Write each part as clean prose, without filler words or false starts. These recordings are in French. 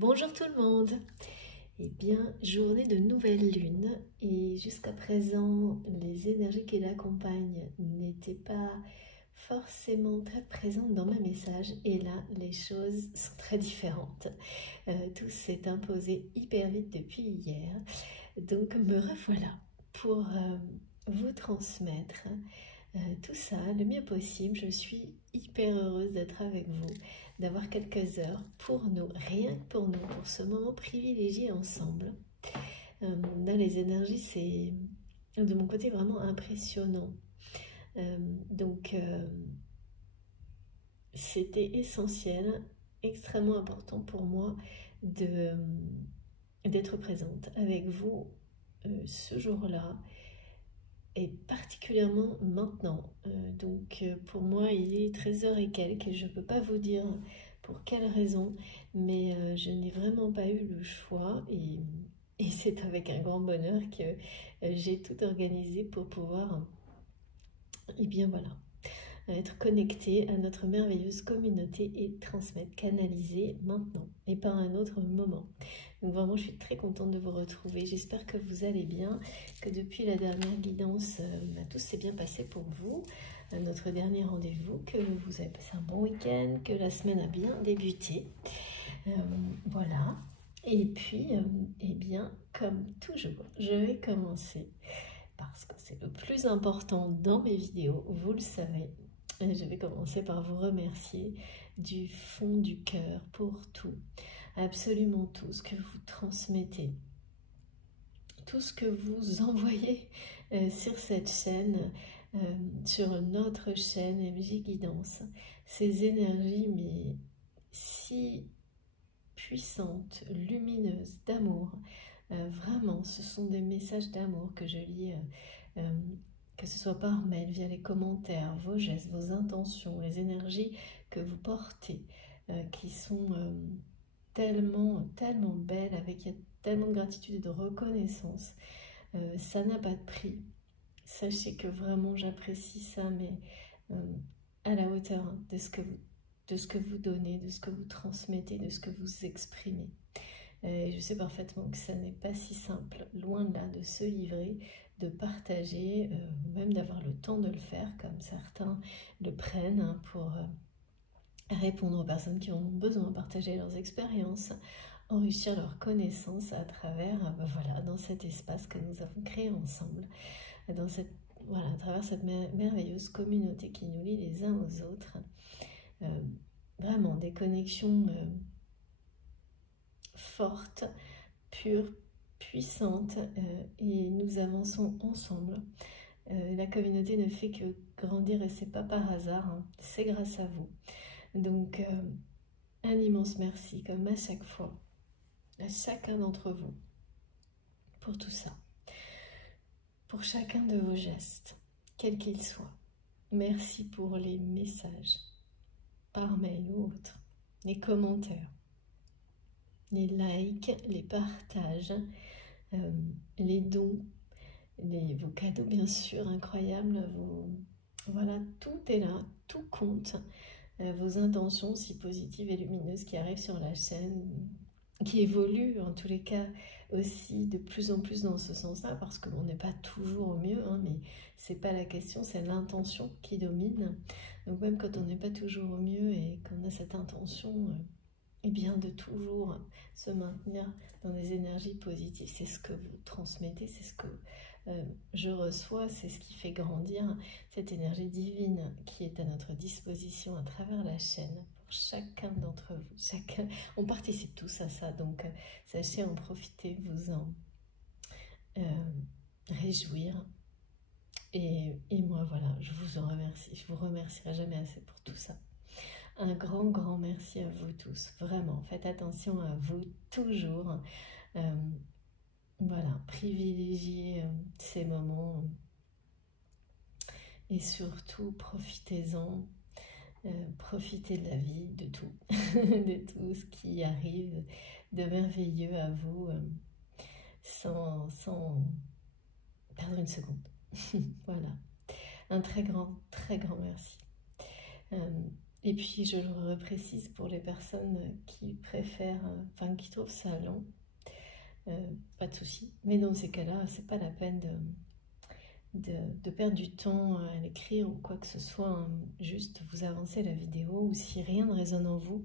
Bonjour tout le monde. Eh bien, journée de nouvelle lune et jusqu'à présent, les énergies qui l'accompagnent n'étaient pas forcément très présentes dans mes messages et là, les choses sont très différentes. Tout s'est imposé hyper vite depuis hier, donc me revoilà pour vous transmettre tout ça le mieux possible. Je suis hyper heureuse d'être avec vous, d'avoir quelques heures pour nous, rien que pour nous, pour ce moment privilégié ensemble. Là, les énergies, c'est de mon côté vraiment impressionnant. Donc, c'était essentiel, extrêmement important pour moi d'être présente avec vous ce jour-là. Et particulièrement maintenant. Donc pour moi il est 13h et quelques et je ne peux pas vous dire pour quelle raison, mais je n'ai vraiment pas eu le choix et c'est avec un grand bonheur que j'ai tout organisé pour pouvoir, et bien voilà, être connecté à notre merveilleuse communauté et transmettre, canaliser maintenant et pas à un autre moment. Donc vraiment, je suis très contente de vous retrouver. J'espère que vous allez bien, que depuis la dernière guidance, tout s'est bien passé pour vous. Notre dernier rendez-vous, que vous avez passé un bon week-end, que la semaine a bien débuté. Voilà. Et puis, eh bien, comme toujours, je vais commencer parce que c'est le plus important dans mes vidéos, vous le savez. Je vais commencer par vous remercier du fond du cœur pour tout, absolument tout ce que vous transmettez, tout ce que vous envoyez sur cette chaîne, sur notre chaîne MJ Guidance. Ces énergies, mais si puissantes, lumineuses, d'amour. Vraiment, ce sont des messages d'amour que je lis, que ce soit par mail, via les commentaires, vos gestes, vos intentions, les énergies que vous portez, qui sont tellement, tellement belles, avec tellement de gratitude et de reconnaissance. Ça n'a pas de prix. Sachez que vraiment j'apprécie ça, mais à la hauteur de ce que vous donnez, de ce que vous transmettez, de ce que vous exprimez. Je sais parfaitement que ça n'est pas si simple, loin de là, de se livrer, de partager, même d'avoir le temps de le faire, comme certains le prennent, pour répondre aux personnes qui en ont besoin, partager leurs expériences, enrichir leurs connaissances à travers, voilà, dans cet espace que nous avons créé ensemble, voilà, à travers cette merveilleuse communauté qui nous lie les uns aux autres. Vraiment des connexions fortes, pures, puissantes, et nous avançons ensemble. La communauté ne fait que grandir et c'est pas par hasard, hein, c'est grâce à vous. Donc un immense merci, comme à chaque fois, à chacun d'entre vous, pour tout ça, pour chacun de vos gestes, quels qu'ils soient. Merci pour les messages, par mail ou autre, les commentaires, les likes, les partages, les dons, vos cadeaux bien sûr, incroyables, voilà, tout est là, tout compte. Vos intentions si positives et lumineuses qui arrivent sur la chaîne, qui évoluent en tous les cas aussi de plus en plus dans ce sens-là, parce qu'on n'est pas toujours au mieux, hein, mais c'est pas la question, c'est l'intention qui domine. Donc même quand on n'est pas toujours au mieux et qu'on a cette intention, eh bien de toujours se maintenir dans des énergies positives, c'est ce que vous transmettez, c'est ce que je reçois, c'est ce qui fait grandir cette énergie divine qui est à notre disposition à travers la chaîne pour chacun d'entre vous. On participe tous à ça, donc sachez en profiter, vous en réjouir. Et moi, voilà, je vous en remercie. Je vous remercierai jamais assez pour tout ça. Un grand, grand merci à vous tous. Vraiment, faites attention à vous toujours. Voilà, privilégiez ces moments et surtout profitez-en, profitez de la vie, de tout, de tout ce qui arrive de merveilleux à vous sans perdre une seconde. Voilà, un très grand merci. Et puis je le reprécise pour les personnes qui préfèrent, enfin qui trouvent ça lent, pas de souci. Mais dans ces cas-là, c'est pas la peine de perdre du temps à l'écrire ou quoi que ce soit, hein. Juste vous avancez la vidéo, ou si rien ne résonne en vous,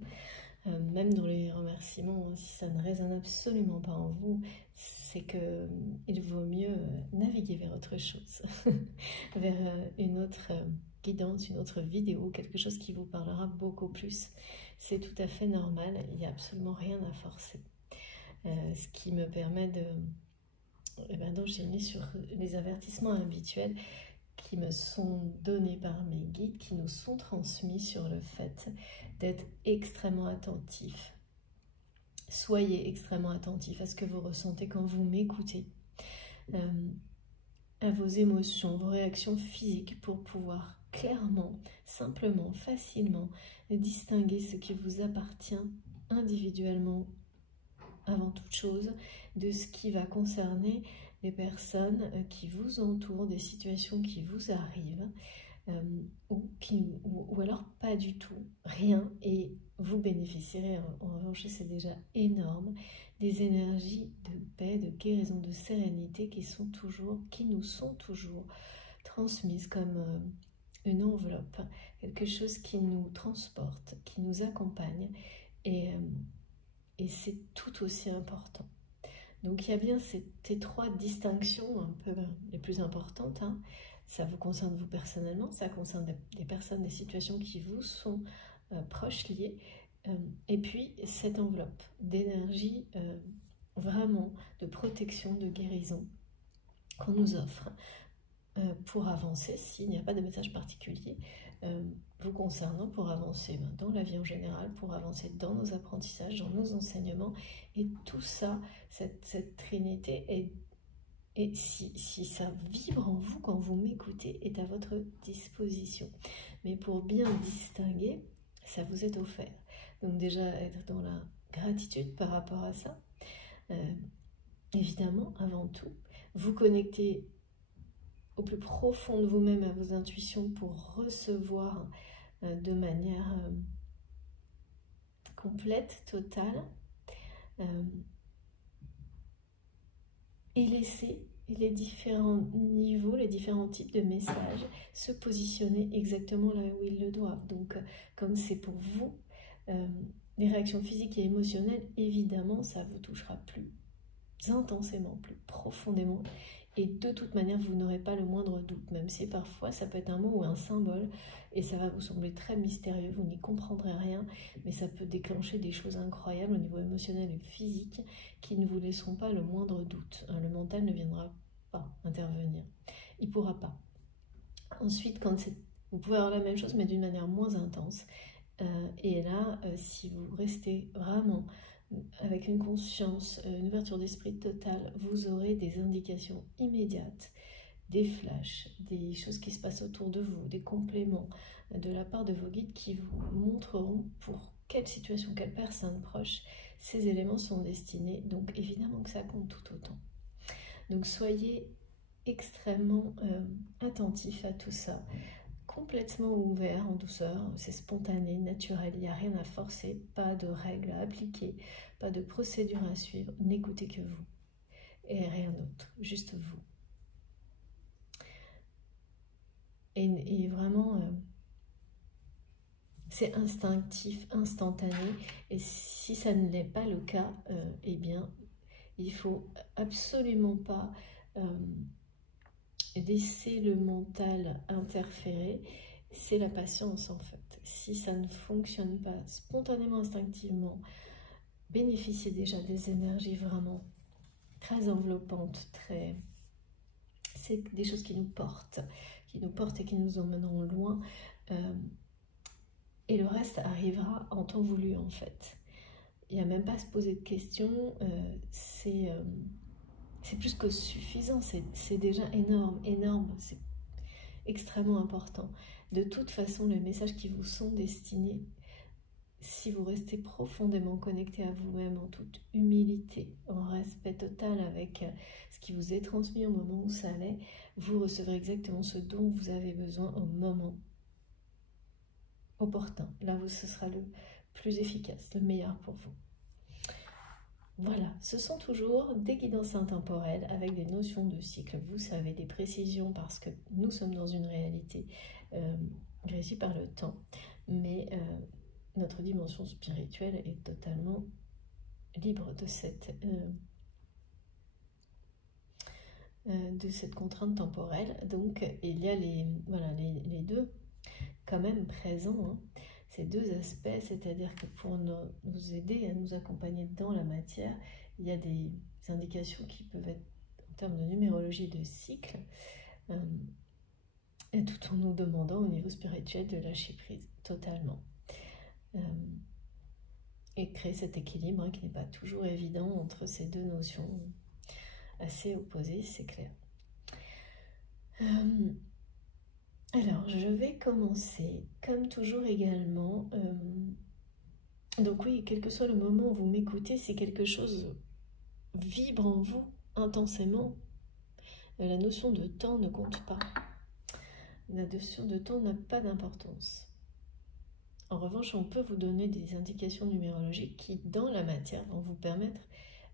même dans les remerciements, hein, si ça ne résonne absolument pas en vous, c'est que il vaut mieux naviguer vers autre chose, vers une autre guidance, une autre vidéo, quelque chose qui vous parlera beaucoup plus. C'est tout à fait normal, il n'y a absolument rien à forcer. Ce qui me permet d'enchaîner sur les avertissements habituels qui me sont donnés par mes guides, qui nous sont transmis sur le fait d'être extrêmement attentif. Soyez extrêmement attentif à ce que vous ressentez quand vous m'écoutez, à vos émotions, vos réactions physiques, pour pouvoir clairement, simplement, facilement distinguer ce qui vous appartient individuellement avant toute chose de ce qui va concerner les personnes qui vous entourent, des situations qui vous arrivent, ou alors pas du tout, rien, et vous bénéficierez, en revanche c'est déjà énorme, des énergies de paix, de guérison, de sérénité qui nous sont toujours transmises comme une enveloppe, quelque chose qui nous transporte, qui nous accompagne, et c'est tout aussi important. Donc il y a bien ces trois distinctions un peu les plus importantes, hein. Ça vous concerne vous personnellement, ça concerne des personnes, des situations qui vous sont proches, liées, et puis cette enveloppe d'énergie, vraiment de protection, de guérison qu'on nous offre pour avancer, s'il n'y a pas de message particulier vous concernant, pour avancer dans la vie en général, pour avancer dans nos apprentissages, dans nos enseignements, et tout ça, cette trinité et si ça vibre en vous quand vous m'écoutez, est à votre disposition. Mais pour bien distinguer, ça vous est offert. Donc déjà, être dans la gratitude par rapport à ça. Évidemment, avant tout, vous connecter au plus profond de vous-même, à vos intuitions, pour recevoir de manière complète, totale, et laisser les différents niveaux, les différents types de messages se positionner exactement là où ils le doivent. Donc, comme c'est pour vous, les réactions physiques et émotionnelles, évidemment, ça vous touchera plus intensément, plus profondément. Et de toute manière, vous n'aurez pas le moindre doute, même si parfois ça peut être un mot ou un symbole, et ça va vous sembler très mystérieux, vous n'y comprendrez rien, mais ça peut déclencher des choses incroyables au niveau émotionnel et physique qui ne vous laisseront pas le moindre doute. Le mental ne viendra pas intervenir, il ne pourra pas. Ensuite, vous pouvez avoir la même chose, mais d'une manière moins intense. Et là, si vous restez vraiment avec une conscience, une ouverture d'esprit totale, vous aurez des indications immédiates, des flashs, des choses qui se passent autour de vous, des compléments de la part de vos guides qui vous montreront pour quelle situation, quelle personne proche ces éléments sont destinés. Donc évidemment que ça compte tout autant. Donc soyez extrêmement attentifs à tout ça, complètement ouvert, en douceur, c'est spontané, naturel, il n'y a rien à forcer, pas de règles à appliquer, pas de procédure à suivre, n'écoutez que vous et rien d'autre, juste vous. Et vraiment, c'est instinctif, instantané, et si ça ne l'est pas le cas, eh bien, il ne faut absolument pas laisser le mental interférer. C'est la patience en fait. Si ça ne fonctionne pas spontanément, instinctivement, bénéficiez déjà des énergies vraiment très enveloppantes, c'est des choses qui nous portent et qui nous emmèneront loin. Et le reste arrivera en temps voulu en fait. Il n'y a même pas à se poser de questions, c'est plus que suffisant, c'est déjà énorme, c'est extrêmement important. De toute façon, les messages qui vous sont destinés, si vous restez profondément connecté à vous-même en toute humilité, en respect total avec ce qui vous est transmis au moment où ça l'est, vous recevrez exactement ce dont vous avez besoin au moment opportun, là où ce sera le plus efficace, le meilleur pour vous. Voilà, ce sont toujours des guidances intemporelles avec des notions de cycle, vous savez, des précisions parce que nous sommes dans une réalité régie par le temps, mais notre dimension spirituelle est totalement libre de cette contrainte temporelle. Donc il y a les deux quand même présents, hein. Ces deux aspects, c'est-à-dire que pour nous aider à nous accompagner dans la matière, il y a des indications qui peuvent être en termes de numérologie de cycle, et tout en nous demandant au niveau spirituel de lâcher prise totalement. Et créer cet équilibre, hein, qui n'est pas toujours évident entre ces deux notions assez opposées, c'est clair. Alors, je vais commencer, comme toujours également. Donc oui, quel que soit le moment où vous m'écoutez, si quelque chose vibre en vous intensément, la notion de temps ne compte pas. La notion de temps n'a pas d'importance. En revanche, on peut vous donner des indications numérologiques qui, dans la matière, vont vous permettre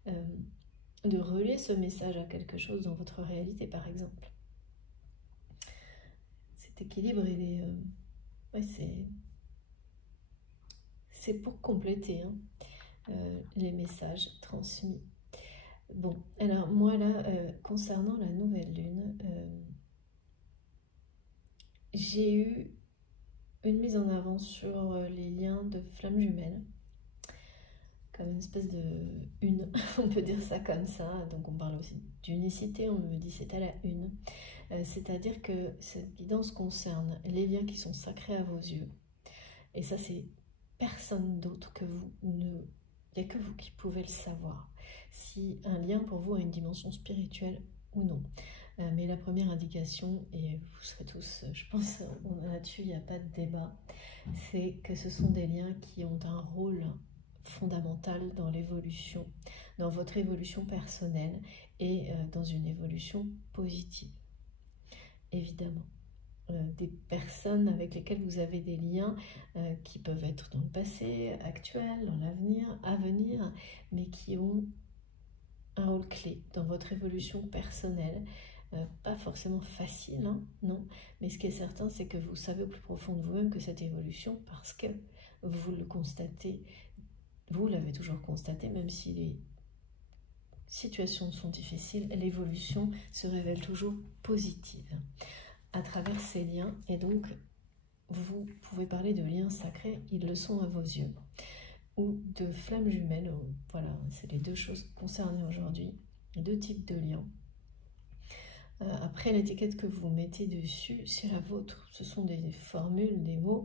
de relier ce message à quelque chose dans votre réalité, par exemple. Cet équilibre, il est... c'est pour compléter, hein, les messages transmis. Bon, alors moi là, concernant la nouvelle lune, j'ai eu une mise en avant sur les liens de flammes jumelles, comme une espèce de une, on peut dire ça comme ça, donc on parle aussi d'unicité, on me dit c'est à la une. C'est-à-dire que cette guidance concerne les liens qui sont sacrés à vos yeux. Et ça, c'est personne d'autre que vous. Il n'y a que vous qui pouvez le savoir. Si un lien pour vous a une dimension spirituelle ou non. Mais la première indication, et vous serez tous, je pense, là-dessus, il n'y a pas de débat, c'est que ce sont des liens qui ont un rôle fondamental dans l'évolution, dans votre évolution personnelle et dans une évolution positive. Évidemment, des personnes avec lesquelles vous avez des liens qui peuvent être dans le passé, actuel, dans l'avenir, à venir, mais qui ont un rôle clé dans votre évolution personnelle. Pas forcément facile, hein, non, mais ce qui est certain, c'est que vous savez au plus profond de vous-même que cette évolution, parce que vous le constatez, vous l'avez toujours constaté, même si les situations sont difficiles, l'évolution se révèle toujours positive à travers ces liens, et donc vous pouvez parler de liens sacrés, ils le sont à vos yeux, ou de flammes jumelles. Voilà, c'est les deux choses concernées aujourd'hui, les deux types de liens. Après, l'étiquette que vous mettez dessus, c'est la vôtre, ce sont des formules, des mots,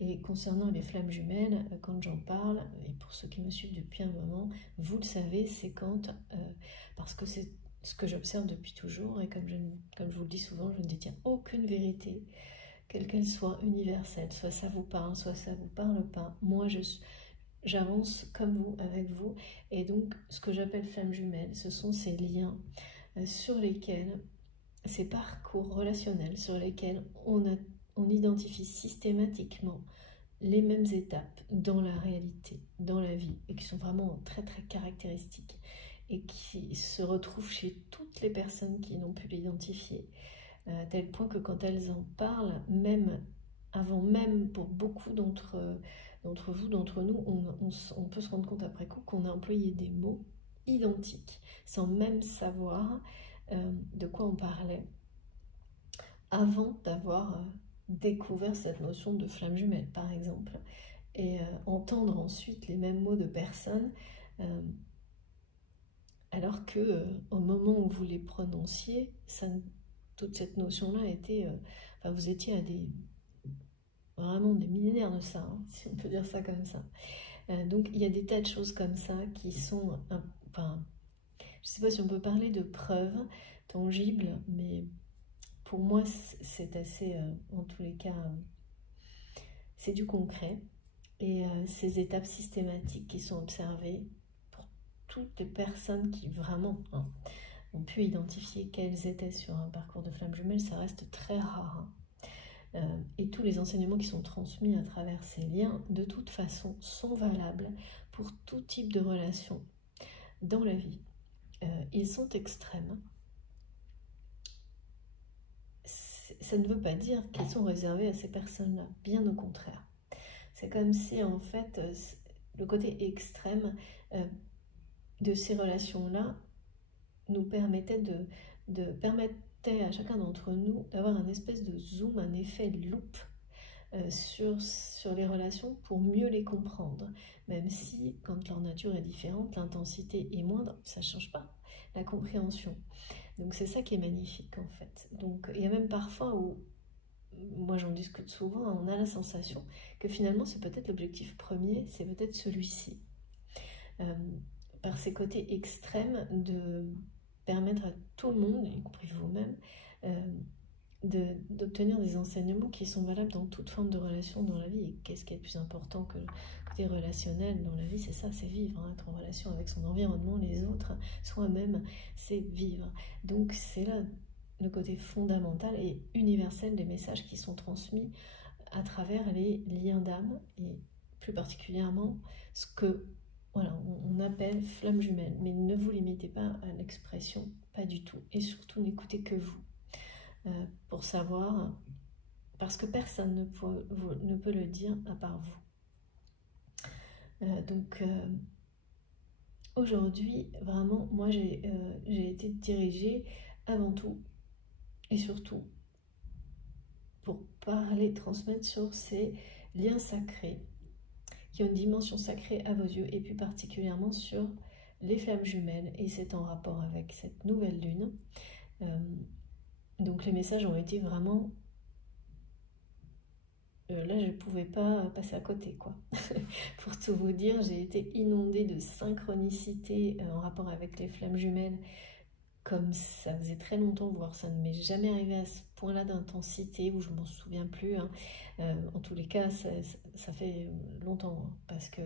et concernant les flammes jumelles, quand j'en parle, et pour ceux qui me suivent depuis un moment, vous le savez, c'est quand, parce que c'est ce que j'observe depuis toujours, et comme je vous le dis souvent, je ne détiens aucune vérité, quelle qu'elle soit, universelle, soit ça vous parle, soit ça ne vous parle pas. Moi, j'avance comme vous, avec vous, et donc ce que j'appelle flammes jumelles, ce sont ces liens sur lesquels, ces parcours relationnels sur lesquels on identifie systématiquement les mêmes étapes dans la réalité, dans la vie, et qui sont vraiment très très caractéristiques, et qui se retrouvent chez toutes les personnes qui n'ont pu l'identifier, à tel point que quand elles en parlent, même avant même pour beaucoup d'entre vous, d'entre nous, on peut se rendre compte après coup qu'on a employé des mots identiques, sans même savoir de quoi on parlait, avant d'avoir découvert cette notion de flamme jumelle, par exemple, et entendre ensuite les mêmes mots de personnes, alors que au moment où vous les prononciez, toute cette notion-là était, enfin, vous étiez à vraiment des millénaires de ça, hein, si on peut dire ça comme ça. Donc il y a des tas de choses comme ça qui sont, enfin, je ne sais pas si on peut parler de preuves tangibles, mais pour moi c'est assez, en tous les cas, c'est du concret. Et ces étapes systématiques qui sont observées pour toutes les personnes qui vraiment ont pu identifier qu'elles étaient sur un parcours de flamme jumelle, ça reste très rare, hein. Et tous les enseignements qui sont transmis à travers ces liens, de toute façon, sont valables pour tout type de relation dans la vie. Ils sont extrêmes. Ça ne veut pas dire qu'ils sont réservés à ces personnes-là, bien au contraire. C'est comme si, en fait, le côté extrême de ces relations-là nous permettait permettait à chacun d'entre nous d'avoir un espèce de zoom, un effet loupe sur les relations pour mieux les comprendre. Même si, quand leur nature est différente, l'intensité est moindre, ça ne change pas la compréhension. Donc c'est ça qui est magnifique en fait. Donc il y a même parfois où, moi j'en discute souvent, on a la sensation que finalement c'est peut-être l'objectif premier, c'est peut-être celui-ci. Par ces côtés extrêmes de permettre à tout le monde, y compris vous-même, d'obtenir des enseignements qui sont valables dans toute forme de relation dans la vie. Et qu'est-ce qui est le plus important que le côté relationnel dans la vie? C'est ça, c'est vivre, hein, être en relation avec son environnement, les autres, soi-même, c'est vivre. Donc c'est là le côté fondamental et universel des messages qui sont transmis à travers les liens d'âme et plus particulièrement ce que voilà, on appelle flamme jumelle. Mais ne vous limitez pas à l'expression, pas du tout. Et surtout, n'écoutez que vous. Pour savoir, parce que personne ne peut le dire à part vous. Aujourd'hui, vraiment, moi j'ai été dirigée avant tout et surtout pour parler, transmettre sur ces liens sacrés qui ont une dimension sacrée à vos yeux et plus particulièrement sur les flammes jumelles, et c'est en rapport avec cette nouvelle lune. Donc les messages ont été vraiment... là, je ne pouvais pas passer à côté, quoi. Pour tout vous dire, j'ai été inondée de synchronicité en rapport avec les flammes jumelles, comme ça faisait très longtemps, voire ça ne m'est jamais arrivé à ce point-là d'intensité, où je ne m'en souviens plus. Hein. En tous les cas, ça fait longtemps, hein, parce que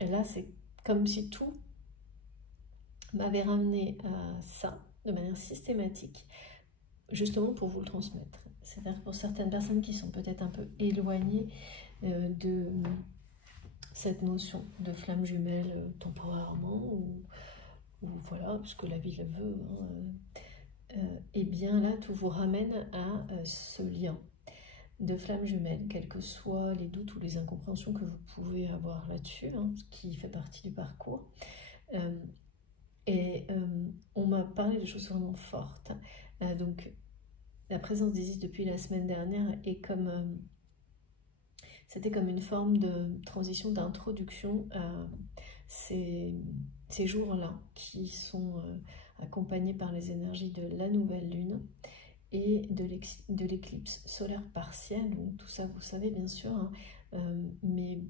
là, c'est comme si tout m'avait ramené à ça, de manière systématique, justement pour vous le transmettre. C'est-à-dire pour certaines personnes qui sont peut-être un peu éloignées de cette notion de flamme jumelle temporairement, ou voilà, parce que la vie le veut, hein, et bien là, tout vous ramène à ce lien de flamme jumelle, quels que soient les doutes ou les incompréhensions que vous pouvez avoir là-dessus, hein, ce qui fait partie du parcours. On m'a parlé de choses vraiment fortes. Donc, la présence d'Isis depuis la semaine dernière est comme... c'était comme une forme de transition, d'introduction à ces jours-là qui sont accompagnés par les énergies de la nouvelle lune et de l'éclipse solaire partielle. Donc, tout ça, vous savez bien sûr, hein, mais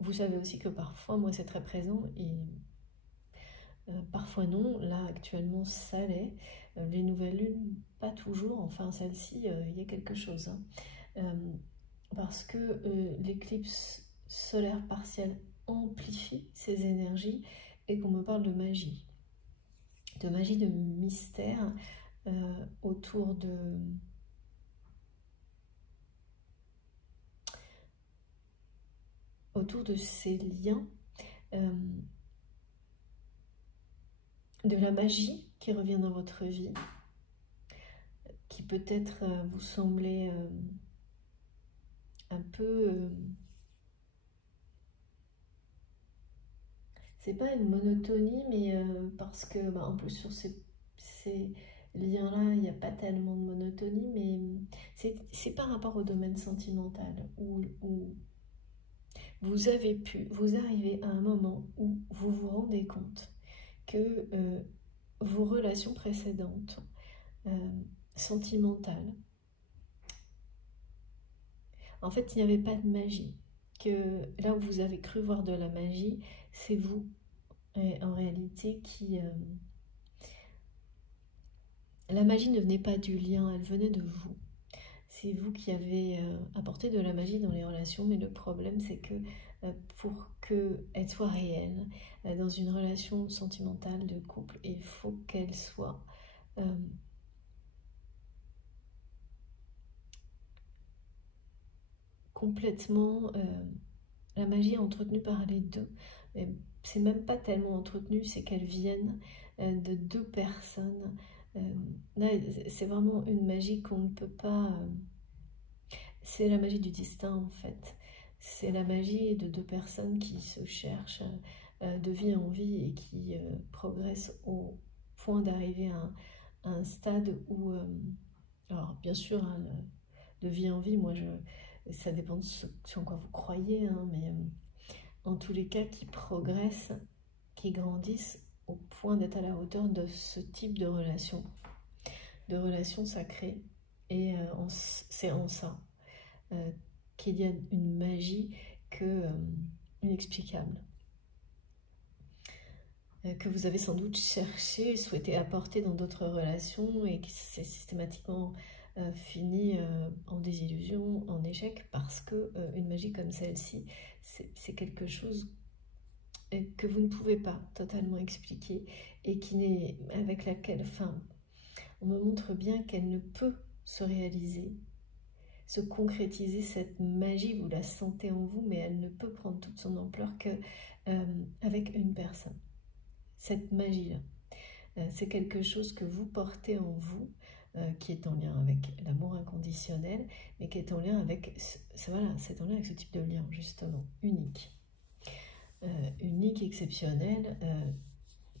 vous savez aussi que parfois, moi, c'est très présent et parfois non. Là, actuellement, ça l'est. Les nouvelles lunes, pas toujours. Enfin, celle-ci, il y a quelque chose. Hein. Parce que l'éclipse solaire partielle amplifie ces énergies et qu'on me parle de magie, de mystère autour de ces liens, de la magie qui revient dans votre vie, qui peut-être vous semblait un peu... c'est pas une monotonie, mais parce que, en plus, sur ces liens-là, il n'y a pas tellement de monotonie, mais c'est par rapport au domaine sentimental, où vous arrivez à un moment où vous vous rendez compte que vos relations précédentes, sentimentales, en fait, il n'y avait pas de magie. Que là où vous avez cru voir de la magie, c'est vous, en réalité, qui... la magie ne venait pas du lien, elle venait de vous. C'est vous qui avez apporté de la magie dans les relations, mais le problème, c'est que pour qu'elle soit réelle, dans une relation sentimentale de couple, il faut qu'elle soit complètement la magie est entretenue par les deux. C'est même pas tellement entretenu, c'est qu'elles viennent de deux personnes. Là, c'est vraiment une magie qu'on ne peut pas... c'est la magie du destin en fait. C'est la magie de deux personnes qui se cherchent de vie en vie et qui progressent au point d'arriver à un stade où... alors bien sûr, hein, de vie en vie, moi ça dépend de ce en quoi vous croyez, hein, mais en tous les cas qui progressent, qui grandissent au point d'être à la hauteur de ce type de relation sacrée. Et c'est en ça qu'il y a une magie inexplicable, que vous avez sans doute cherché, souhaité apporter dans d'autres relations et qui s'est systématiquement fini en désillusion, en échec, parce que une magie comme celle-ci, c'est quelque chose que vous ne pouvez pas totalement expliquer et qui n'est avec laquelle, enfin, on me montre bien qu'elle ne peut se réaliser, se concrétiser. Cette magie, vous la sentez en vous, mais elle ne peut prendre toute son ampleur que avec une personne. Cette magie-là, c'est quelque chose que vous portez en vous, qui est en lien avec l'amour inconditionnel, mais qui est en lien avec, voilà, c'est en lien avec ce type de lien, justement, unique. Unique, exceptionnel,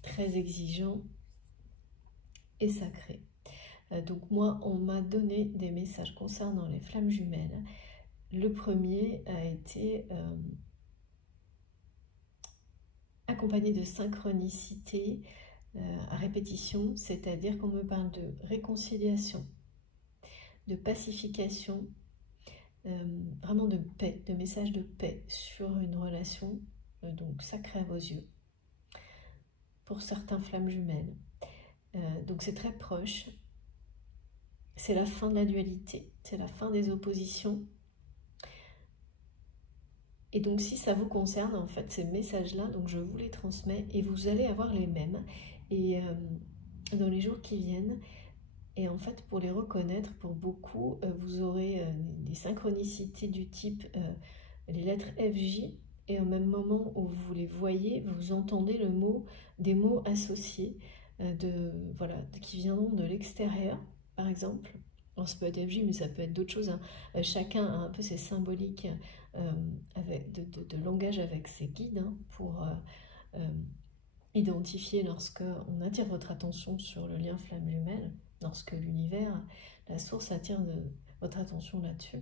très exigeant et sacré. Donc moi, on m'a donné des messages concernant les flammes jumelles. Le premier a été accompagné de synchronicité à répétition, c'est-à-dire qu'on me parle de réconciliation, de pacification, vraiment de paix, de messages de paix sur une relation donc sacrée à vos yeux, pour certains flammes jumelles. Donc c'est très proche, c'est la fin de la dualité, c'est la fin des oppositions. Et donc si ça vous concerne, en fait, ces messages-là, donc je vous les transmets et vous allez avoir les mêmes. Et dans les jours qui viennent, et en fait pour les reconnaître, pour beaucoup, vous aurez des synchronicités du type les lettres FJ, et au même moment où vous les voyez, vous entendez des mots associés voilà, qui viendront de l'extérieur, par exemple. Alors ça peut être FJ, mais ça peut être d'autres choses, hein. Chacun a un peu ses symboliques avec de langage avec ses guides, hein, pour identifier lorsque on attire votre attention sur le lien flamme jumelle, lorsque l'univers, la source attire votre attention là-dessus.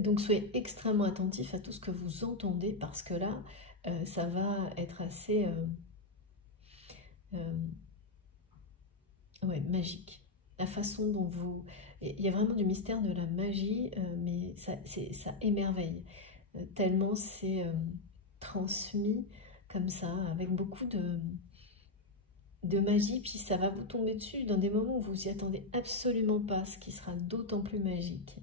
Donc soyez extrêmement attentifs à tout ce que vous entendez, parce que là, ça va être assez ouais, magique. La façon dont vous... Il y a vraiment du mystère de la magie, mais ça émerveille. Tellement c'est transmis comme ça, avec beaucoup de magie, puis ça va vous tomber dessus dans des moments où vous n'y attendez absolument pas, ce qui sera d'autant plus magique.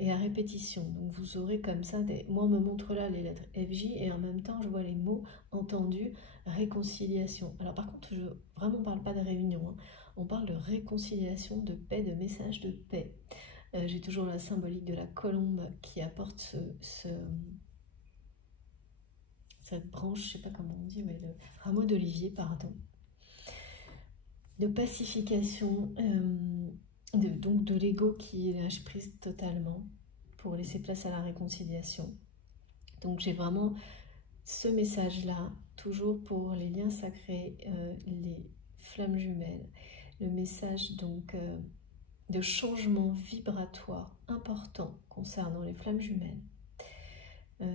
Et à répétition, donc vous aurez comme ça, moi on me montre là les lettres FJ et en même temps je vois les mots entendus, réconciliation. Alors par contre, je vraiment parle pas de réunion, hein. On parle de réconciliation, de paix, de message de paix. J'ai toujours la symbolique de la colombe qui apporte cette branche, je sais pas comment on dit, ouais, le rameau d'olivier, pardon, de pacification, donc de l'ego qui lâche prise totalement pour laisser place à la réconciliation. Donc j'ai vraiment ce message-là, toujours pour les liens sacrés, les flammes jumelles, le message donc de changement vibratoire important concernant les flammes jumelles.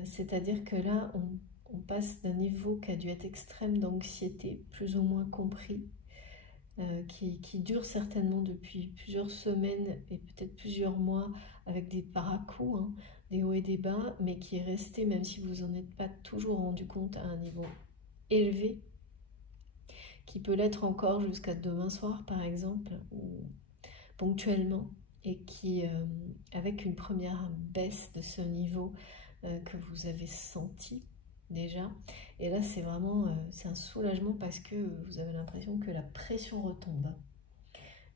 C'est-à-dire que là, on passe d'un niveau qui a dû être extrême d'anxiété, plus ou moins compris, qui dure certainement depuis plusieurs semaines et peut-être plusieurs mois, avec des para-coups, hein, des hauts et des bas, mais qui est resté, même si vous n'en êtes pas toujours rendu compte, à un niveau élevé, qui peut l'être encore jusqu'à demain soir par exemple, ou ponctuellement, et qui, avec une première baisse de ce niveau que vous avez senti déjà, et là c'est vraiment c'est un soulagement, parce que vous avez l'impression que la pression retombe,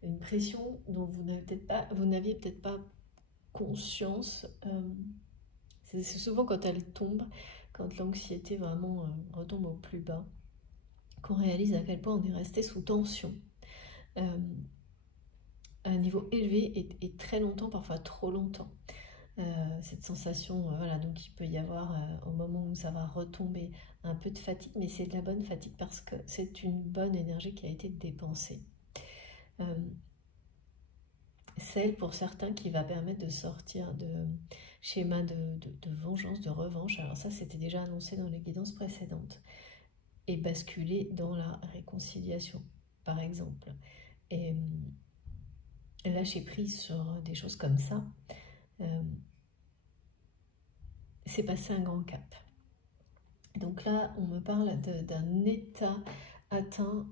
une pression dont vous n'aviez peut-être pas conscience, c'est souvent quand elle tombe, quand l'anxiété vraiment retombe au plus bas, qu'on réalise à quel point on est resté sous tension, à un niveau élevé et très longtemps, parfois trop longtemps. Cette sensation, voilà, donc il peut y avoir au moment où ça va retomber un peu de fatigue, mais c'est de la bonne fatigue parce que c'est une bonne énergie qui a été dépensée. Celle pour certains qui va permettre de sortir de schémas de vengeance, de revanche. Alors ça, c'était déjà annoncé dans les guidances précédentes. Et basculer dans la réconciliation, par exemple. Et lâcher prise sur des choses comme ça, c'est passer un grand cap. Donc là, on me parle d'un état atteint,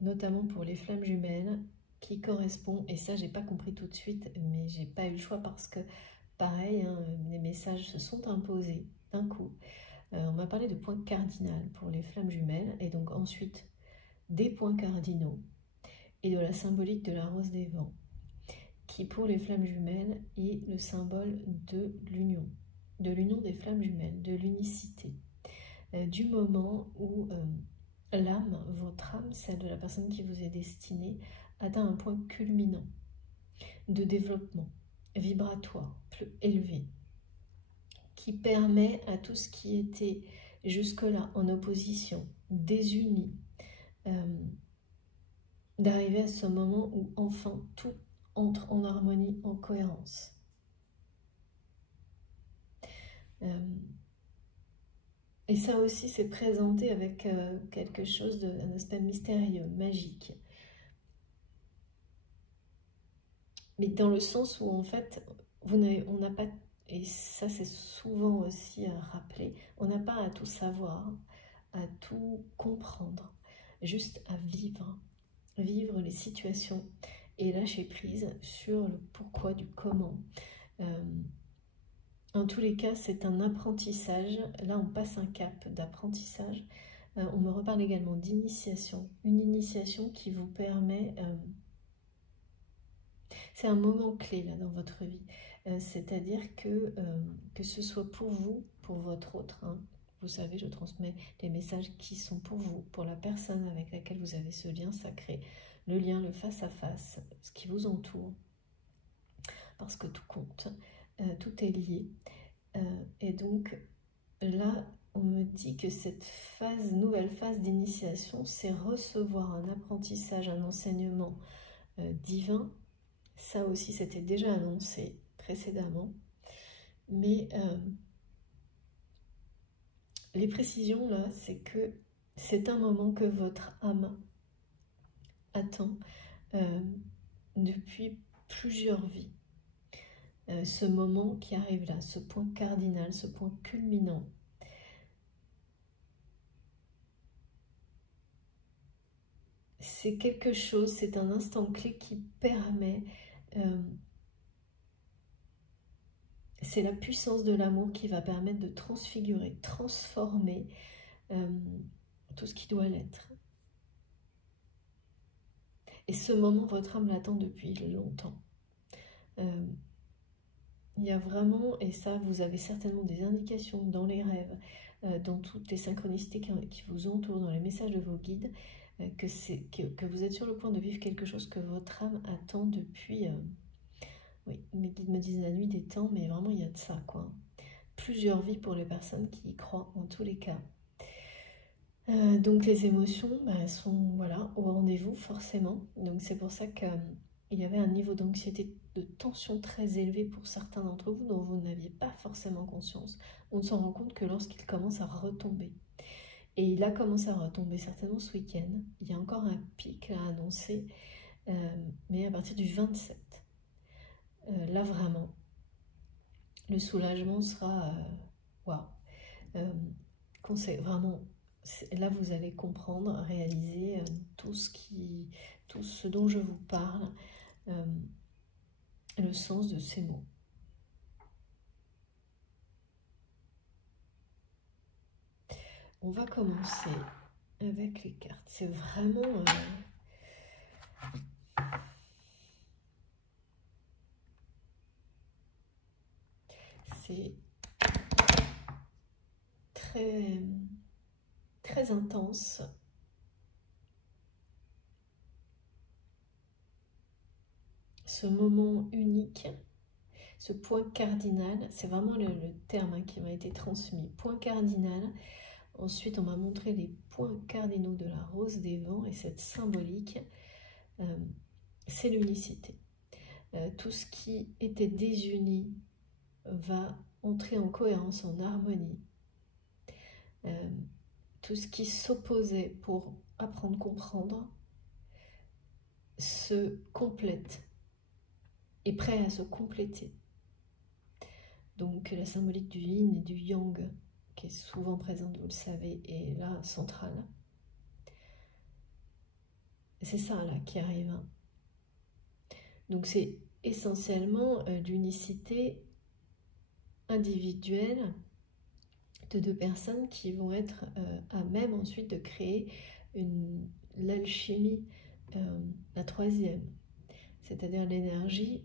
notamment pour les flammes jumelles, qui correspond, et ça j'ai pas compris tout de suite, mais j'ai pas eu le choix parce que pareil, hein, les messages se sont imposés d'un coup. On m'a parlé de points cardinaux pour les flammes jumelles, et donc ensuite des points cardinaux, et de la symbolique de la rose des vents, qui pour les flammes jumelles est le symbole de l'union des flammes jumelles, de l'unicité, du moment où l'âme, votre âme, celle de la personne qui vous est destinée, atteint un point culminant de développement vibratoire plus élevé, qui permet à tout ce qui était jusque-là en opposition, désuni, d'arriver à ce moment où enfin tout entre en harmonie, en cohérence. Et ça aussi c'est présenté avec quelque chose d'un aspect mystérieux, magique. Mais dans le sens où en fait, on n'a pas, et ça c'est souvent aussi à rappeler, on n'a pas à tout savoir, à tout comprendre, juste à vivre les situations et lâcher prise sur le pourquoi du comment. En tous les cas, c'est un apprentissage. Là, on passe un cap d'apprentissage. On me reparle également d'initiation. Une initiation qui vous permet... c'est un moment clé là dans votre vie. C'est-à-dire que ce soit pour vous, pour votre autre. Hein, vous savez, je transmets les messages qui sont pour vous, pour la personne avec laquelle vous avez ce lien sacré. Le lien, le face-à-face, ce qui vous entoure. Parce que tout compte. Tout est lié. Et donc, là, on me dit que cette phase, nouvelle phase d'initiation, c'est recevoir un apprentissage, un enseignement divin. Ça aussi, c'était déjà annoncé précédemment. Mais les précisions, là, c'est que c'est un moment que votre âme attend depuis plusieurs vies. Ce moment qui arrive là, ce point cardinal, ce point culminant. C'est quelque chose, c'est un instant clé qui permet, c'est la puissance de l'amour qui va permettre de transfigurer, transformer tout ce qui doit l'être. Et ce moment, votre âme l'attend depuis longtemps. Il y a vraiment, et ça vous avez certainement des indications dans les rêves, dans toutes les synchronicités qui vous entourent, dans les messages de vos guides, que vous êtes sur le point de vivre quelque chose que votre âme attend depuis, oui, mes guides me disent la nuit des temps, mais vraiment il y a de ça, quoi. Plusieurs vies pour les personnes qui y croient en tous les cas. Donc les émotions sont voilà, au rendez-vous forcément, donc c'est pour ça qu'il y avait un niveau d'anxiété, de tension très élevé pour certains d'entre vous dont vous n'aviez pas forcément conscience. On ne s'en rend compte que lorsqu'il commence à retomber. Et il a commencé à retomber certainement ce week-end. Il y a encore un pic à annoncer, mais à partir du 27. Là vraiment, le soulagement sera waouh. Vraiment, là vous allez comprendre, réaliser tout ce dont je vous parle, le sens de ces mots. On va commencer avec les cartes. C'est vraiment... c'est très, très intense. Ce moment unique, ce point cardinal, c'est vraiment le terme hein, qui m'a été transmis, point cardinal. Ensuite, on m'a montré les points cardinaux de la rose des vents et cette symbolique, c'est l'unicité. Tout ce qui était désuni va entrer en cohérence, en harmonie. Tout ce qui s'opposait pour apprendre, comprendre, se complète, est prêt à se compléter. Donc la symbolique du yin et du yang, qui est souvent présente, vous le savez, est là, centrale. C'est ça là qui arrive. Donc c'est essentiellement l'unicité individuelle de deux personnes qui vont être à même ensuite de créer l'alchimie, la troisième, c'est-à-dire l'énergie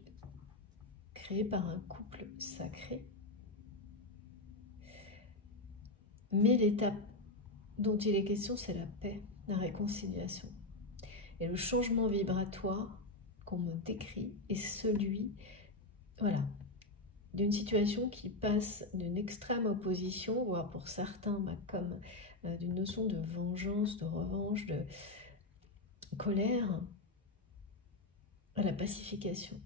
créée par un couple sacré. Mais l'étape dont il est question, c'est la paix, la réconciliation. Et le changement vibratoire qu'on me décrit est celui, voilà, d'une situation qui passe d'une extrême opposition, voire pour certains, comme d'une notion de vengeance, de revanche, de colère, à la pacification.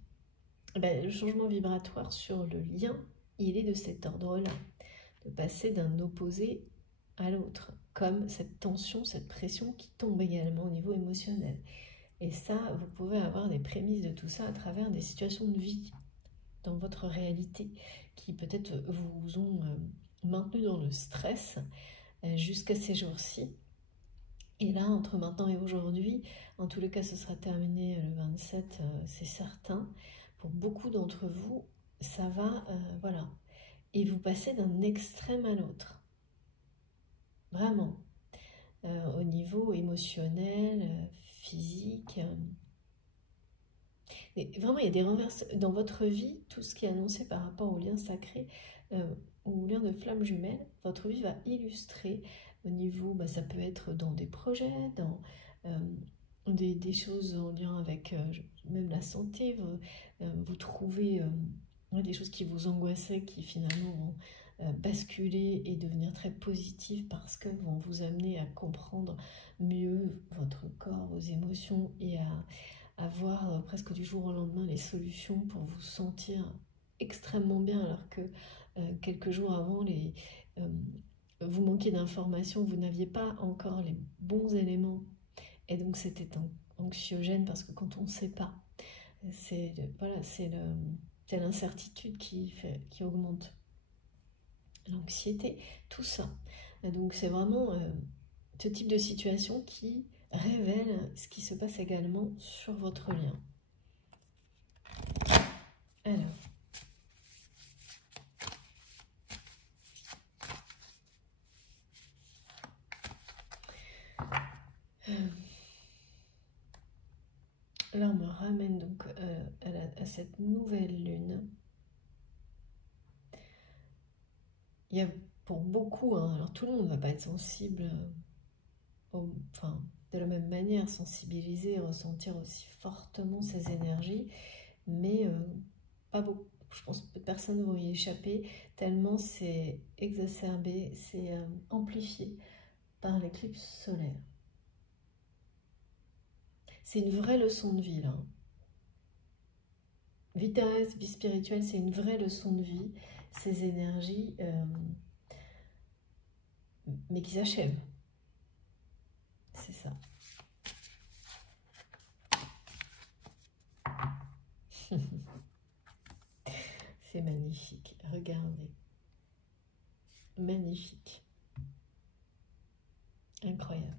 Le changement vibratoire sur le lien, il est de cet ordre-là, de passer d'un opposé à l'autre, comme cette tension, cette pression qui tombe également au niveau émotionnel. Et ça, vous pouvez avoir des prémices de tout ça à travers des situations de vie dans votre réalité qui peut-être vous ont maintenu dans le stress jusqu'à ces jours-ci. Et là, entre maintenant et aujourd'hui, en tous les cas, ce sera terminé le 27, c'est certain. Pour beaucoup d'entre vous, ça va, voilà. Et vous passez d'un extrême à l'autre. Vraiment. Au niveau émotionnel, physique. Et vraiment, il y a des renverses dans votre vie, tout ce qui est annoncé par rapport au lien sacré, au lien de flamme jumelle, votre vie va illustrer au niveau, ça peut être dans des projets, dans des choses en lien avec même la santé, vous trouvez des choses qui vous angoissaient, qui finalement vont basculer et devenir très positives parce que vont vous amener à comprendre mieux votre corps, vos émotions et à voir presque du jour au lendemain les solutions pour vous sentir extrêmement bien alors que quelques jours avant, vous manquiez d'informations, vous n'aviez pas encore les bons éléments et donc c'était anxiogène parce que quand on ne sait pas, c'est voilà, c'est l'incertitude qui augmente l'anxiété, tout ça. Donc c'est vraiment ce type de situation qui révèle ce qui se passe également sur votre lien. Alors, là on me ramène donc à cette nouvelle lune. Il y a pour beaucoup, hein, alors tout le monde ne va pas être sensible, de la même manière, sensibiliser, ressentir aussi fortement ces énergies, mais pas beaucoup. Je pense que personne ne va y échapper, tellement c'est exacerbé, c'est amplifié par l'éclipse solaire. C'est une vraie leçon de vie, là. Vie terrestre, vie spirituelle, c'est une vraie leçon de vie, ces énergies, mais qui s'achèvent. C'est ça. C'est magnifique, regardez. Magnifique. Incroyable.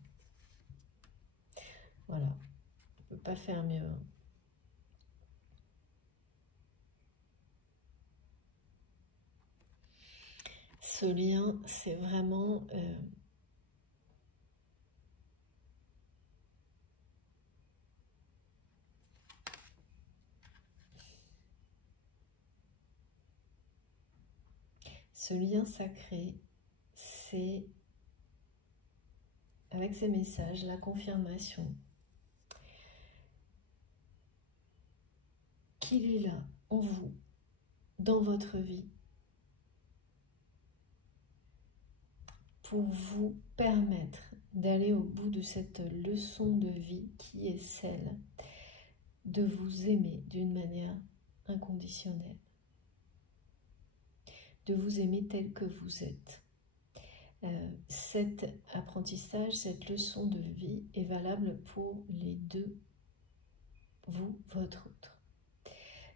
Voilà, on ne peut pas faire mieux. Ce lien, c'est vraiment... Ce lien sacré, c'est, avec ces messages, la confirmation qu'il est là, en vous, dans votre vie, pour vous permettre d'aller au bout de cette leçon de vie qui est celle de vous aimer d'une manière inconditionnelle, de vous aimer tel que vous êtes. Cet apprentissage, cette leçon de vie est valable pour les deux, vous, votre autre.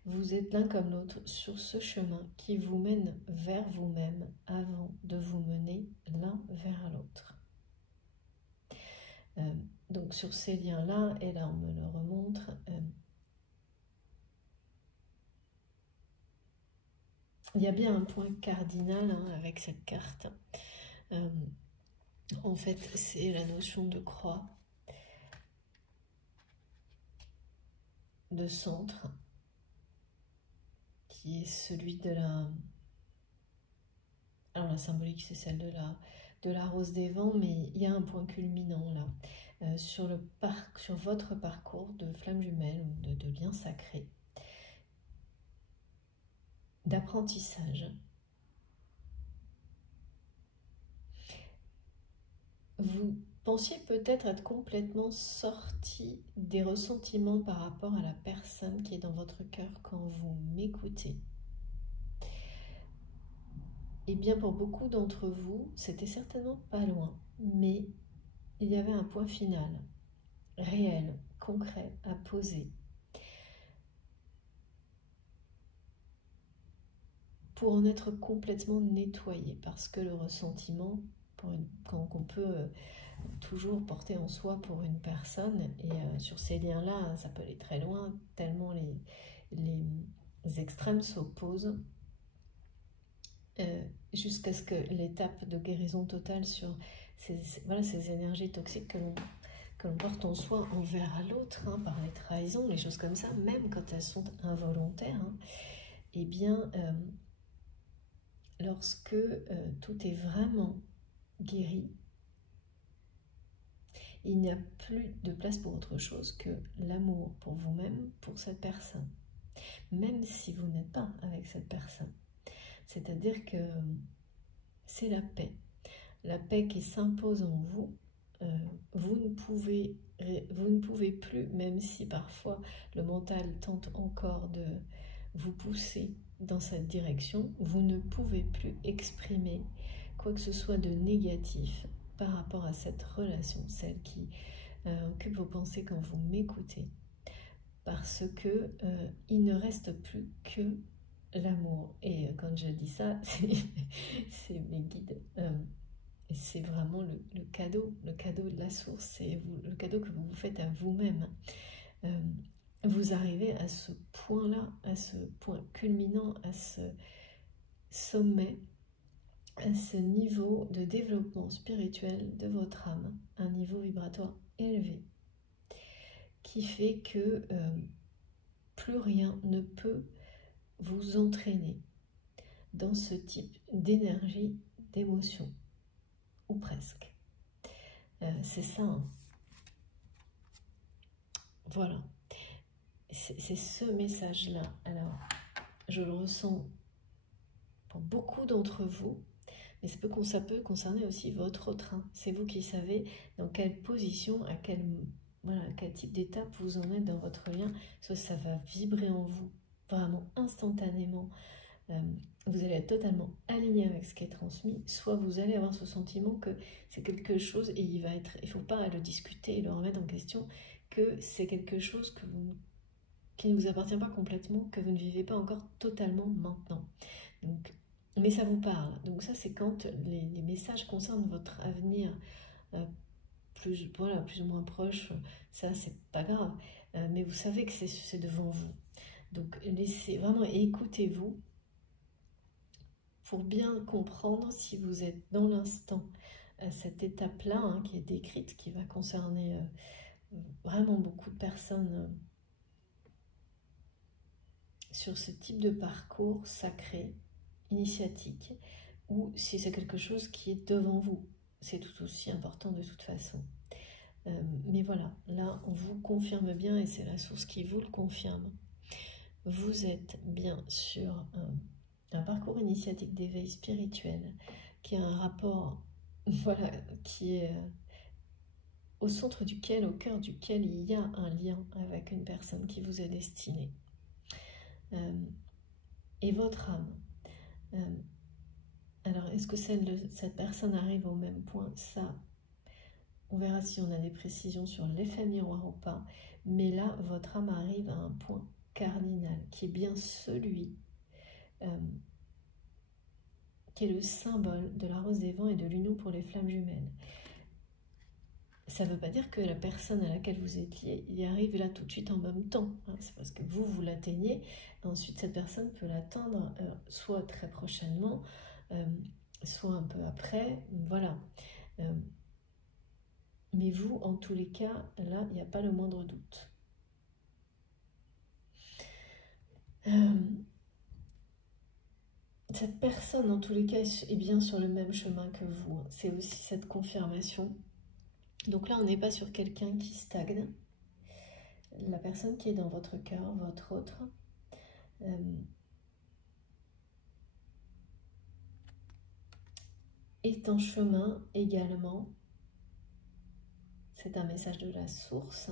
Vous êtes l'un comme l'autre sur ce chemin qui vous mène vers vous-même avant de vous mener l'un vers l'autre. Donc sur ces liens-là, et là on me le remontre, il y a bien un point cardinal avec cette carte. En fait, c'est la notion de croix, de centre, qui est celui de la... Alors la symbolique, c'est celle de la rose des vents, mais il y a un point culminant là, sur votre parcours de flamme jumelle ou de lien sacré, d'apprentissage. Vous pensiez peut-être être complètement sorti des ressentiments par rapport à la personne qui est dans votre cœur quand vous m'écoutez. Eh bien, pour beaucoup d'entre vous, c'était certainement pas loin, mais il y avait un point final, réel, concret, à poser. Pour en être complètement nettoyé, parce que le ressentiment, qu'on peut toujours porter en soi pour une personne, et sur ces liens-là, ça peut aller très loin, tellement les extrêmes s'opposent, jusqu'à ce que l'étape de guérison totale sur ces énergies toxiques que l'on porte en soi envers l'autre, par les trahisons, les choses comme ça, même quand elles sont involontaires, eh bien, lorsque tout est vraiment guéri, il n'y a plus de place pour autre chose que l'amour pour vous-même, pour cette personne, même si vous n'êtes pas avec cette personne. C'est-à-dire que c'est la paix qui s'impose en vous. Vous ne pouvez plus, même si parfois le mental tente encore de vous pousser dans cette direction, vous ne pouvez plus exprimer quoi que ce soit de négatif par rapport à cette relation, celle qui occupe vos pensées quand vous m'écoutez, parce que il ne reste plus que l'amour. Et quand je dis ça, c'est mes guides. C'est vraiment le cadeau de la source, c'est le cadeau que vous vous faites à vous-même. Vous arrivez à ce point-là, à ce point culminant, à ce sommet, à ce niveau de développement spirituel de votre âme, un niveau vibratoire élevé, qui fait que plus rien ne peut vous entraîner dans ce type d'énergie, d'émotion, ou presque. C'est ça. Voilà. C'est ce message-là. Alors, je le ressens pour beaucoup d'entre vous, mais ça peut concerner aussi votre train. C'est vous qui savez dans quelle position, à quel type d'étape vous en êtes dans votre lien. Soit ça va vibrer en vous, vraiment instantanément. Vous allez être totalement aligné avec ce qui est transmis, soit vous allez avoir ce sentiment que c'est quelque chose, et il ne faut pas le discuter et le remettre en question, que c'est quelque chose qui ne vous appartient pas complètement, que vous ne vivez pas encore totalement maintenant. Donc, mais ça vous parle. Donc ça, c'est quand les messages concernent votre avenir plus ou moins proche, ça, c'est pas grave. Mais vous savez que c'est devant vous. Donc, laissez vraiment, écoutez-vous pour bien comprendre si vous êtes dans l'instant à cette étape-là, qui est décrite, qui va concerner vraiment beaucoup de personnes sur ce type de parcours sacré, initiatique, ou si c'est quelque chose qui est devant vous. C'est tout aussi important de toute façon. Mais voilà, là on vous confirme bien, et c'est la source qui vous le confirme. Vous êtes bien sur un parcours initiatique d'éveil spirituel qui a un rapport, voilà, qui est au centre duquel, au cœur duquel il y a un lien avec une personne qui vous est destinée. Et votre âme. Alors, est-ce que cette personne arrive au même point? Ça, on verra si on a des précisions sur l'effet miroir ou pas. Mais là, votre âme arrive à un point cardinal, qui est bien celui qui est le symbole de la rose des vents et de l'union pour les flammes jumelles. Ça ne veut pas dire que la personne à laquelle vous êtes lié y arrive là tout de suite en même temps. Hein. C'est parce que vous l'atteignez. Ensuite, cette personne peut l'atteindre soit très prochainement, soit un peu après. Voilà. Mais vous, en tous les cas, là, il n'y a pas le moindre doute. Cette personne, en tous les cas, est bien sur le même chemin que vous. C'est aussi cette confirmation. Donc là, on n'est pas sur quelqu'un qui stagne. La personne qui est dans votre cœur, votre autre, est en chemin également. C'est un message de la source.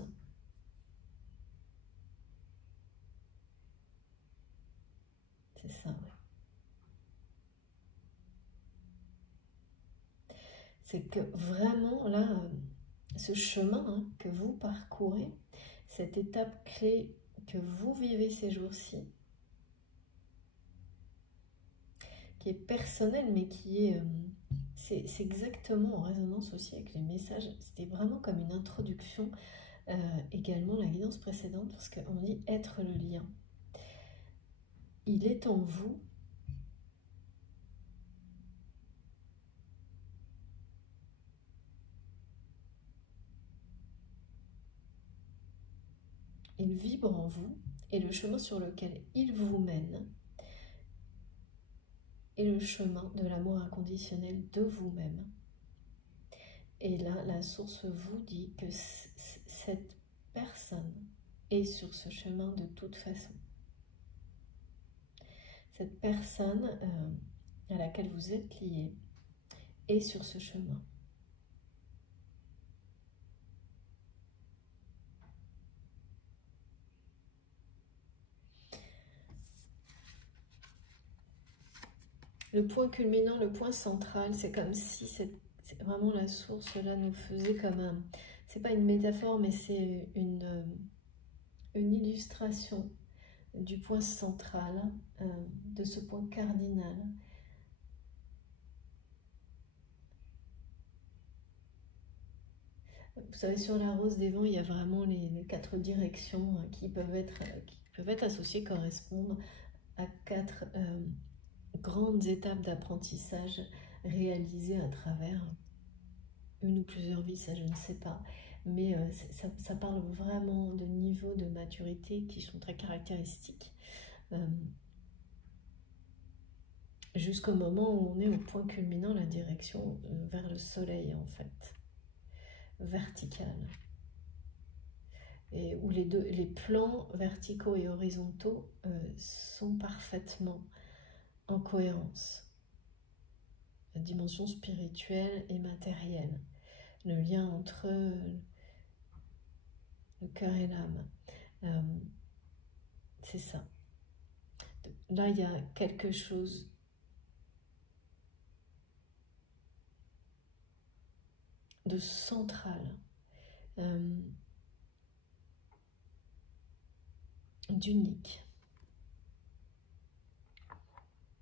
C'est ça, ouais. C'est que vraiment, là, ce chemin que vous parcourez, cette étape clé que vous vivez ces jours-ci, qui est personnelle, mais qui est... c'est exactement en résonance aussi avec les messages. C'était vraiment comme une introduction, également la guidance précédente, parce qu'on dit être le lien. Il est en vous. Il vibre en vous, et le chemin sur lequel il vous mène est le chemin de l'amour inconditionnel de vous-même. Et là, la source vous dit que cette personne est sur ce chemin de toute façon. Cette personne à laquelle vous êtes lié est sur ce chemin. Le point culminant, le point central, c'est comme si c'est vraiment la source là nous faisait comme un... C'est pas une métaphore, mais c'est une illustration du point central, de ce point cardinal. Vous savez, sur la rose des vents, il y a vraiment les 4 directions qui peuvent être associées, correspondre à 4 grandes étapes d'apprentissage réalisées à travers une ou plusieurs vies, ça je ne sais pas. Mais ça parle vraiment de niveaux de maturité qui sont très caractéristiques. Jusqu'au moment où on est au point culminant, la direction vers le soleil en fait, verticale. Et où les plans verticaux et horizontaux sont parfaitement en cohérence. La dimension spirituelle et matérielle, le lien entre le cœur et l'âme, c'est ça. Là, il y a quelque chose de central, d'unique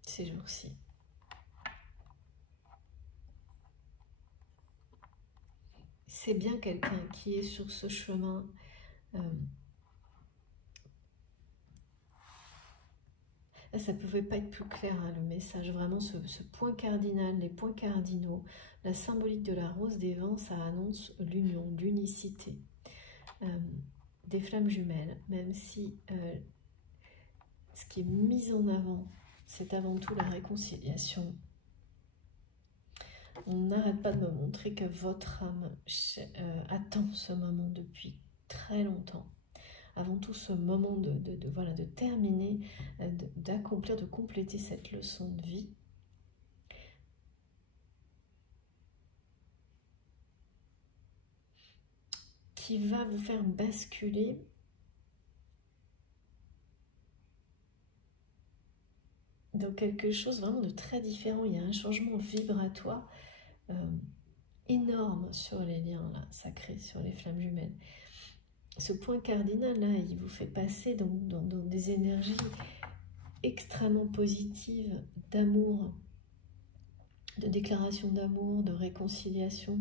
ces jours-ci. C'est bien quelqu'un qui est sur ce chemin là, ça ne pouvait pas être plus clair, hein, le message, vraiment ce point cardinal, les points cardinaux, la symbolique de la rose des vents, ça annonce l'union, l'unicité des flammes jumelles, même si ce qui est mis en avant, c'est avant tout la réconciliation On n'arrête pas de me montrer que votre âme attend ce moment depuis très longtemps. Avant tout, ce moment voilà, de terminer, d'accomplir, de compléter cette leçon de vie. Qui va vous faire basculer dans quelque chose vraiment de très différent. Il y a un changement vibratoire énorme sur les liens là, sacrés, sur les flammes jumelles. Ce point cardinal là, il vous fait passer dans des énergies extrêmement positives, d'amour, de déclaration d'amour, de réconciliation,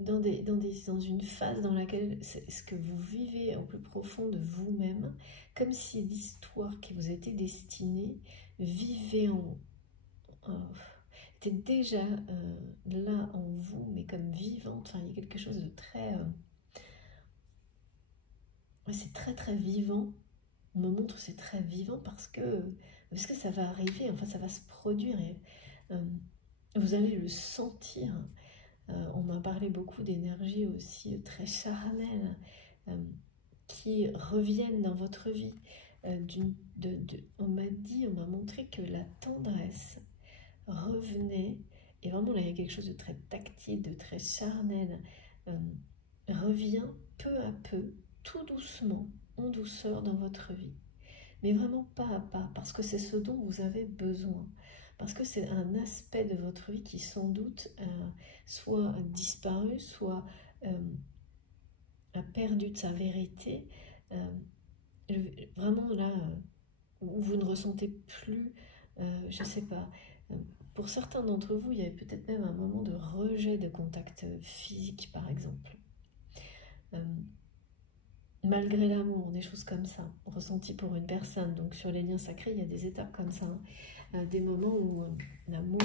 dans une phase dans laquelle ce que vous vivez au plus profond de vous-même, comme si l'histoire qui vous était destinée vivait était déjà là en vous, mais comme vivante. Enfin, il y a quelque chose de très... c'est très très vivant. On me montre que c'est très vivant parce que ça va arriver, enfin ça va se produire et vous allez le sentir. On m'a parlé beaucoup d'énergies aussi très charnelles qui reviennent dans votre vie. On m'a montré que la tendresse revenait, et vraiment là il y a quelque chose de très tactile, de très charnel, revient peu à peu, tout doucement, en douceur dans votre vie. Mais vraiment pas à pas, parce que c'est ce dont vous avez besoin. Parce que c'est un aspect de votre vie qui sans doute soit disparu, soit a perdu de sa vérité. Vraiment là, où vous ne ressentez plus, je ne sais pas, pour certains d'entre vous, il y avait peut-être même un moment de rejet de contact physique, par exemple. Malgré l'amour, des choses comme ça, ressenties pour une personne. Donc sur les liens sacrés, il y a des étapes comme ça. Des moments où l'amour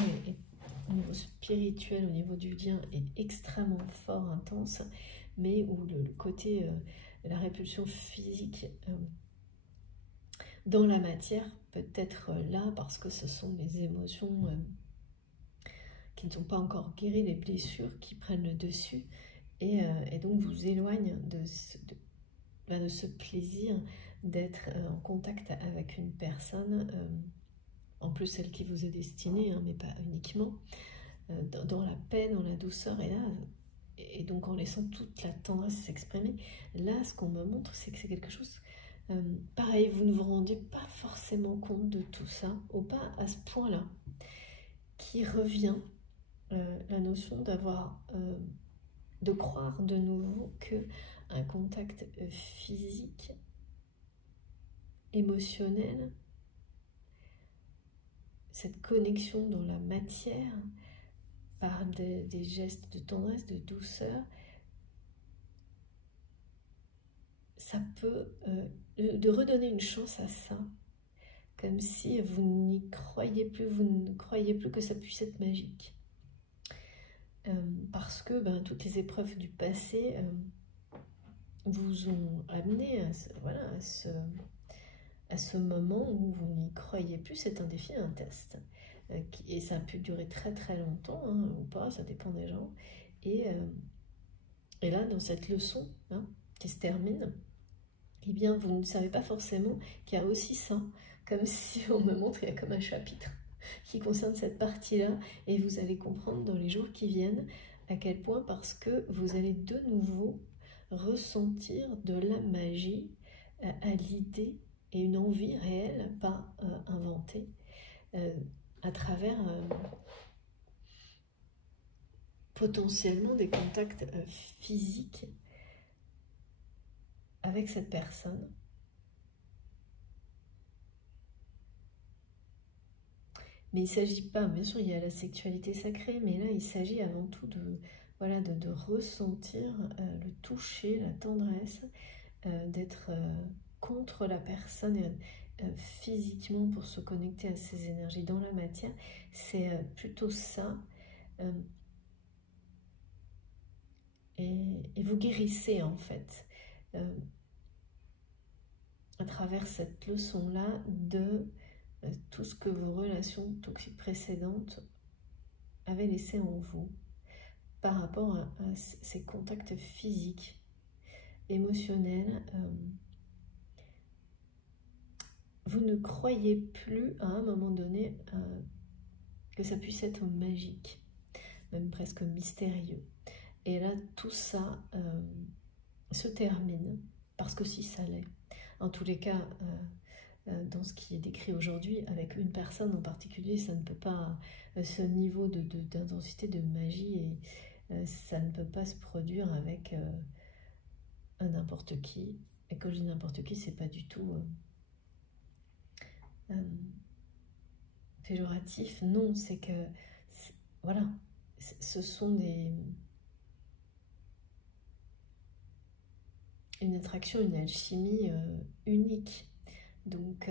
au niveau spirituel, au niveau du lien, est extrêmement fort, intense, mais où le côté, la répulsion physique dans la matière peut être là parce que ce sont les émotions qui ne sont pas encore guéries, les blessures qui prennent le dessus et donc vous éloignent de ce plaisir d'être en contact avec une personne, en plus celle qui vous est destinée, hein, mais pas uniquement, dans la paix, dans la douceur, et donc en laissant toute la tendresse s'exprimer. Là, ce qu'on me montre, c'est que c'est quelque chose, pareil, vous ne vous rendez pas forcément compte de tout ça, ou pas à ce point-là, qui revient la notion de croire de nouveau que un contact physique, émotionnel, cette connexion dans la matière, par des gestes de tendresse, de douceur, ça peut de redonner une chance à ça, comme si vous n'y croyez plus, vous ne croyez plus que ça puisse être magique. Parce que toutes les épreuves du passé vous ont amené à ce moment où vous n'y croyez plus. C'est un défi, un test. Et ça a pu durer très très longtemps, hein, ou pas, ça dépend des gens. Et là, dans cette leçon qui se termine, eh bien, vous ne savez pas forcément qu'il y a aussi ça, comme si on me montre, il y a comme un chapitre qui concerne cette partie-là, et vous allez comprendre dans les jours qui viennent à quel point, parce que vous allez de nouveau ressentir de la magie à l'idée et une envie réelle, pas inventée, à travers potentiellement des contacts physiques avec cette personne. Mais il ne s'agit pas, bien sûr, il y a la sexualité sacrée, mais là, il s'agit avant tout de ressentir le toucher, la tendresse, d'être contre la personne physiquement pour se connecter à ses énergies dans la matière. C'est plutôt ça. Et vous guérissez, en fait, à travers cette leçon-là, de tout ce que vos relations toxiques précédentes avaient laissé en vous par rapport à ces contacts physiques, émotionnels. Vous ne croyez plus à un moment donné que ça puisse être magique, même presque mystérieux. Et là, tout ça se termine, parce que si ça l'est. En tous les cas, dans ce qui est décrit aujourd'hui, avec une personne en particulier, ça ne peut pas, ce niveau d'intensité, de magie, et ça ne peut pas se produire avec n'importe qui. Et quand je dis n'importe qui, c'est pas du tout péjoratif. Non, c'est que, voilà, ce sont une attraction, une alchimie unique. Donc,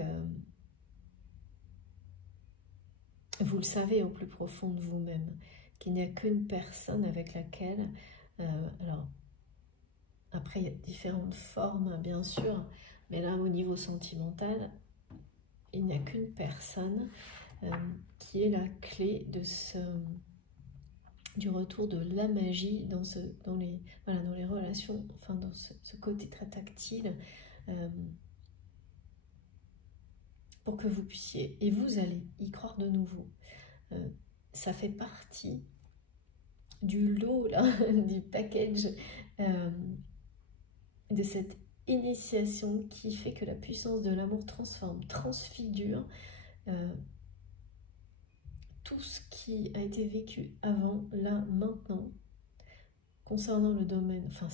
vous le savez au plus profond de vous-même, qu'il n'y a qu'une personne avec laquelle, alors, après il y a différentes formes bien sûr, mais là au niveau sentimental, il n'y a qu'une personne qui est la clé de du retour de la magie dans les relations, enfin dans ce côté très tactile, pour que vous puissiez, et vous allez y croire de nouveau. Ça fait partie du lot, là, du package, de cette initiation qui fait que la puissance de l'amour transforme, transfigure tout ce qui a été vécu avant, là, maintenant, concernant le domaine, enfin,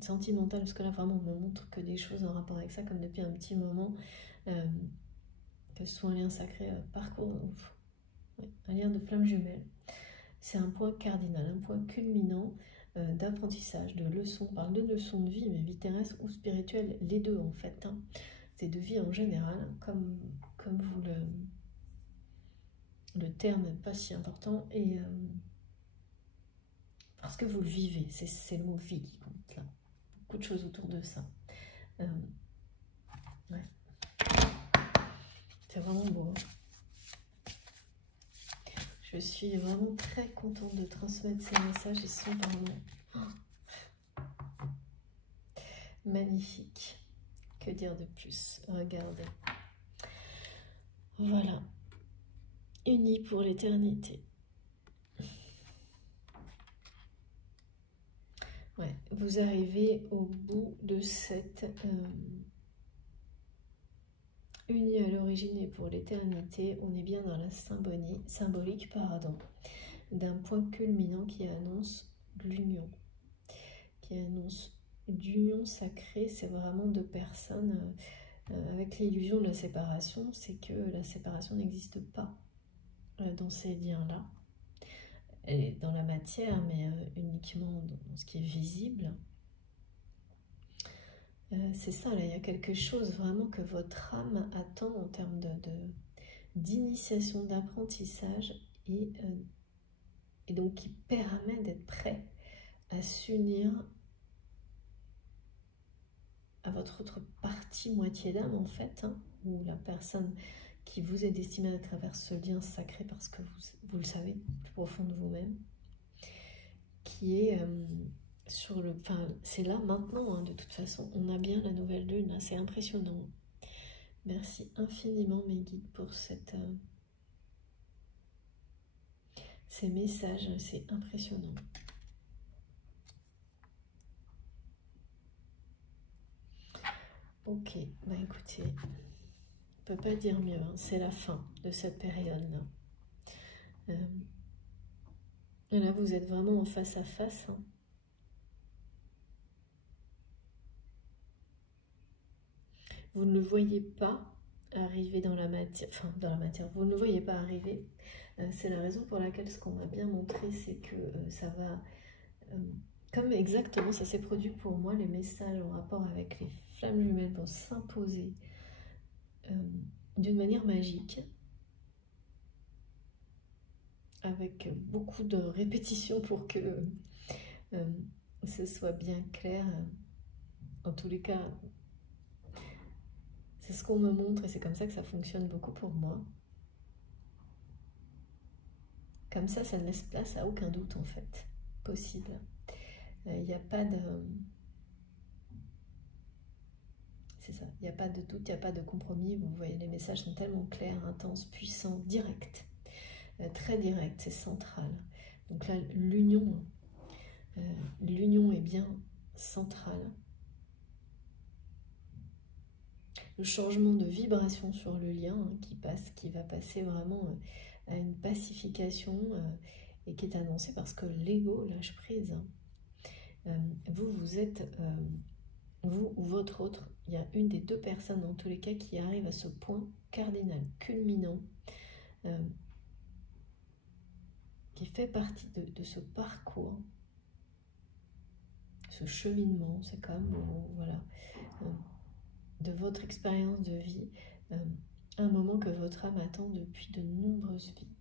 sentimental, parce que là, vraiment, on me montre que des choses en rapport avec ça, comme depuis un petit moment, que ce soit un lien sacré, parcours, un lien de flamme jumelle. C'est un point cardinal, un point culminant d'apprentissage, de leçons. On parle de leçons de vie, mais vie terrestre ou spirituelle, les deux en fait. Hein. C'est de vie en général, comme vous le terme n'est pas si important, et parce que vous le vivez, c'est le mot vie qui compte là. Beaucoup de choses autour de ça. Ouais. C'est vraiment beau. Hein. Je suis vraiment très contente de transmettre ces messages, ils sont vraiment magnifiques. Que dire de plus? Regardez. Voilà. Unis pour l'éternité. Ouais, vous arrivez au bout de cette unis à l'origine et pour l'éternité. On est bien dans la symbolique, d'un point culminant qui annonce l'union, qui annonce l'union sacrée. C'est vraiment deux personnes avec l'illusion de la séparation, c'est que la séparation n'existe pas dans ces liens-là. Elle est dans la matière, mais uniquement dans ce qui est visible. C'est ça, là, il y a quelque chose vraiment que votre âme attend en termes d'initiation, d'apprentissage, et donc qui permet d'être prêt à s'unir à votre autre partie, moitié d'âme en fait, hein, ou la personne qui vous est destinée à travers ce lien sacré, parce que vous le savez, plus profond de vous-même, qui est sur le... Enfin, c'est là maintenant, hein, de toute façon, on a bien la nouvelle lune, c'est impressionnant. Merci infiniment mes guides pour ces messages, c'est impressionnant. Ok, bah écoutez, on ne peut pas dire mieux, hein, c'est la fin de cette période-là. Et là, vous êtes vraiment en face à face. Hein. Vous ne le voyez pas arriver dans la matière, enfin dans la matière, vous ne le voyez pas arriver. C'est la raison pour laquelle ce qu'on m'a bien montré, c'est que ça va, comme exactement ça s'est produit pour moi, les messages en rapport avec les flammes jumelles vont s'imposer d'une manière magique, avec beaucoup de répétitions pour que ce soit bien clair. En tous les cas, C'est ce qu'on me montre et c'est comme ça que ça fonctionne beaucoup pour moi. Comme ça ne laisse place à aucun doute en fait, possible. Il n'y a pas de... C'est ça, il n'y a pas de doute, il n'y a pas de compromis. Vous voyez, les messages sont tellement clairs, intenses, puissants, directs. Très direct, c'est central. Donc là, l'union est bien centrale. Le changement de vibration sur le lien qui va passer vraiment à une pacification et qui est annoncé parce que l'ego lâche prise. Vous êtes, vous ou votre autre, il y a une des deux personnes dans tous les cas qui arrive à ce point cardinal, culminant, qui fait partie de ce parcours, ce cheminement, c'est comme, voilà, de votre expérience de vie, un moment que votre âme attend depuis de nombreuses vies.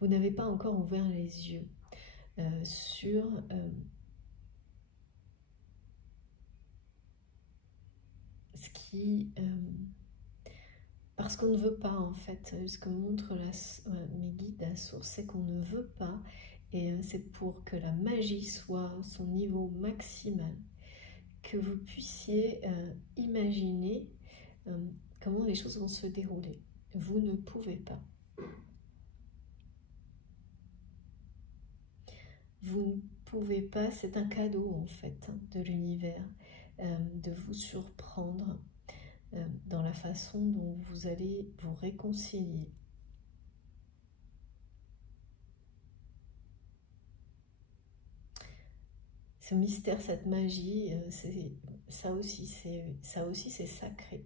Vous n'avez pas encore ouvert les yeux sur ce qui... parce qu'on ne veut pas, en fait, ce que montre mes guides, la source, c'est qu'on ne veut pas, et c'est pour que la magie soit à son niveau maximal, que vous puissiez imaginer comment les choses vont se dérouler. Vous ne pouvez pas. Vous ne pouvez pas, c'est un cadeau en fait de l'univers, de vous surprendre dans la façon dont vous allez vous réconcilier. Ce mystère, cette magie, ça aussi c'est sacré.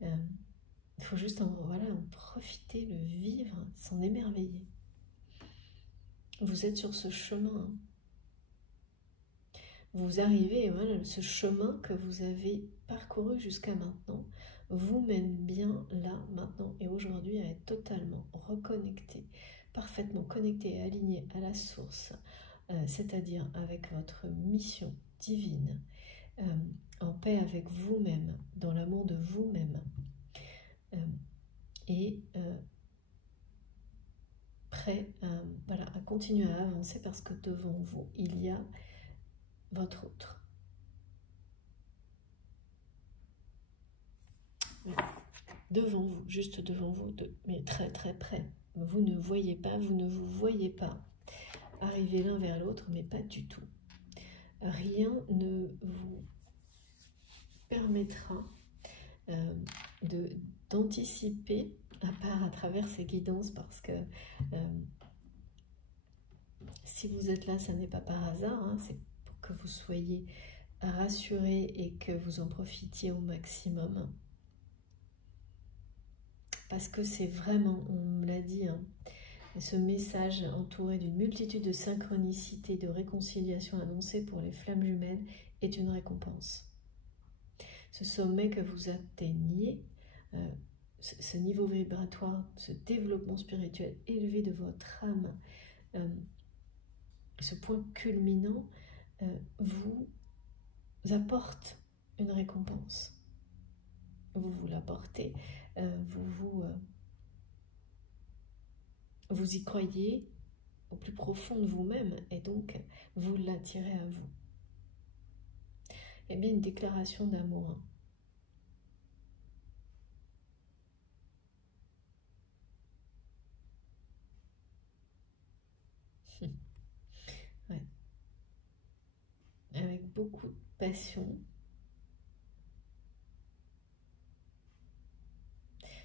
Il faut juste en profiter, le vivre, s'en émerveiller. Vous êtes sur ce chemin. Vous arrivez, voilà, ce chemin que vous avez parcouru jusqu'à maintenant vous mène bien là, maintenant et aujourd'hui à être totalement reconnecté, parfaitement connecté et aligné à la source, c'est-à-dire avec votre mission divine, en paix avec vous-même, dans l'amour de vous-même, et prêt à continuer à avancer parce que devant vous, il y a votre autre. Devant vous, juste devant vous, mais très très près. Vous ne voyez pas, vous ne vous voyez pas arriver l'un vers l'autre, mais pas du tout. Rien ne vous permettra d'anticiper, à part à travers ces guidances, parce que si vous êtes là, ça n'est pas par hasard, hein, c'est pour que vous soyez rassurés et que vous en profitiez au maximum. Parce que c'est vraiment, on me l'a dit, hein, ce message entouré d'une multitude de synchronicités, de réconciliation annoncée pour les flammes jumelles est une récompense. Ce sommet que vous atteignez, ce niveau vibratoire, ce développement spirituel élevé de votre âme, ce point culminant, vous apporte une récompense. Vous l'apportez, vous y croyez au plus profond de vous-même et donc vous l'attirez à vous. Eh bien, une déclaration d'amour. Ouais. Avec beaucoup de passion.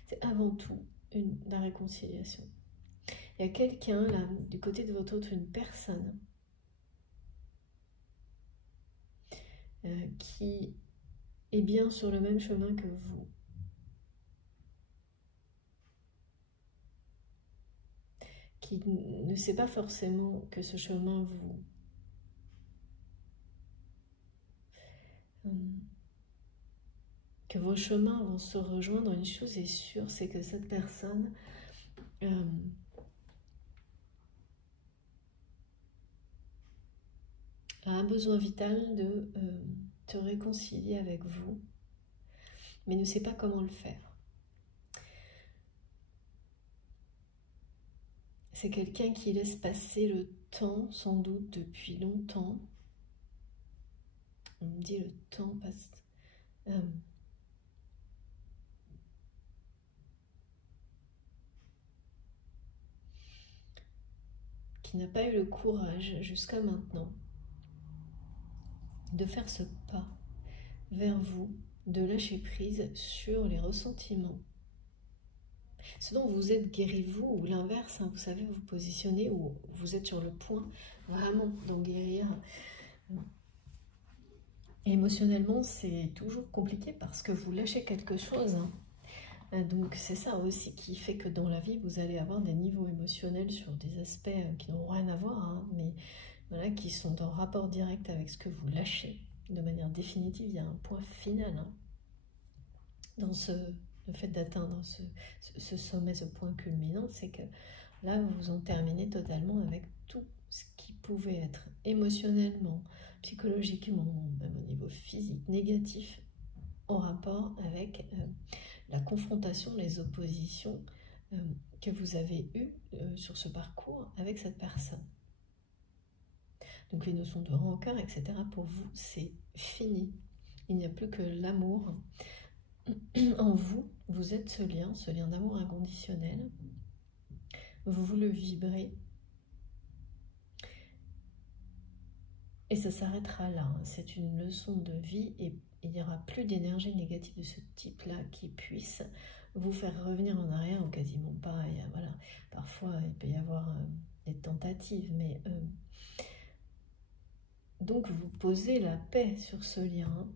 C'est avant tout la réconciliation. Il y a quelqu'un là, du côté de votre autre, une personne qui est bien sur le même chemin que vous. Qui ne sait pas forcément que ce chemin que vos chemins vont se rejoindre. Une chose est sûre, c'est que cette personne a un besoin vital de te réconcilier avec vous, mais ne sait pas comment le faire. C'est quelqu'un qui laisse passer le temps, sans doute depuis longtemps. On me dit le temps passe... qui n'a pas eu le courage jusqu'à maintenant de faire ce pas vers vous, de lâcher prise sur les ressentiments. Ce dont vous êtes guéri vous, ou l'inverse, hein, vous savez, vous positionnez, ou vous êtes sur le point vraiment d'en guérir. Émotionnellement, c'est toujours compliqué parce que vous lâchez quelque chose. Hein. Donc c'est ça aussi qui fait que dans la vie, vous allez avoir des niveaux émotionnels sur des aspects qui n'ont rien à voir, hein, mais voilà, qui sont en rapport direct avec ce que vous lâchez. De manière définitive, il y a un point final hein, dans le fait d'atteindre ce sommet, ce point culminant, c'est que là, vous en terminez totalement avec tout ce qui pouvait être émotionnellement, psychologiquement, même au niveau physique, négatif, en rapport avec la confrontation, les oppositions que vous avez eues sur ce parcours avec cette personne. Donc les notions de rancœur, etc., pour vous, c'est fini. Il n'y a plus que l'amour. En vous, vous êtes ce lien d'amour inconditionnel. Vous le vibrez. Et ça s'arrêtera là. C'est une leçon de vie et il n'y aura plus d'énergie négative de ce type-là qui puisse vous faire revenir en arrière, ou quasiment pas. Et, voilà. Parfois, il peut y avoir des tentatives, mais... donc, vous posez la paix sur ce lien.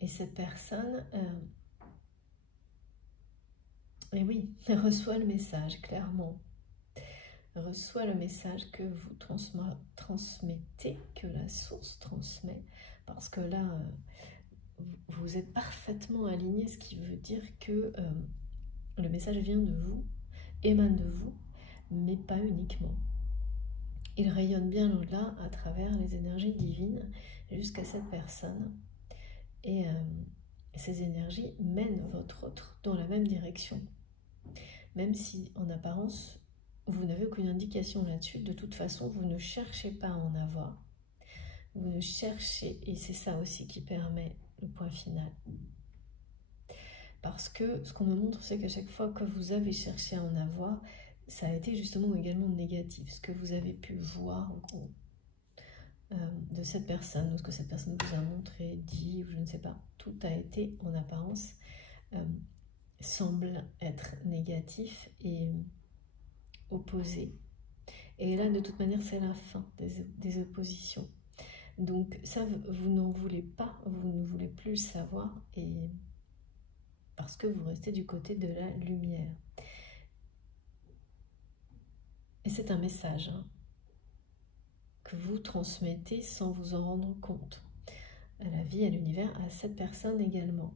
Et cette personne... et oui, reçoit le message, clairement. Reçoit le message que vous transmettez, que la source transmet, parce que là, vous êtes parfaitement aligné, ce qui veut dire que le message vient de vous, émane de vous, mais pas uniquement. Il rayonne bien au-delà à travers les énergies divines jusqu'à cette personne. Et ces énergies mènent votre autre dans la même direction. Même si en apparence, vous n'avez aucune indication là-dessus, de toute façon, vous ne cherchez pas à en avoir. Vous ne cherchez, et c'est ça aussi qui permet le point final. Parce que ce qu'on me montre, c'est qu'à chaque fois que vous avez cherché à en avoir, ça a été justement également négatif. Ce que vous avez pu voir, en gros, de cette personne, ou ce que cette personne vous a montré, dit, ou je ne sais pas, tout a été en apparence, semble être négatif et opposé. Et là, de toute manière, c'est la fin des oppositions. Donc ça, vous n'en voulez pas, vous ne voulez plus le savoir, et parce que vous restez du côté de la lumière. Et c'est un message hein, que vous transmettez sans vous en rendre compte. À la vie, à l'univers, à cette personne également.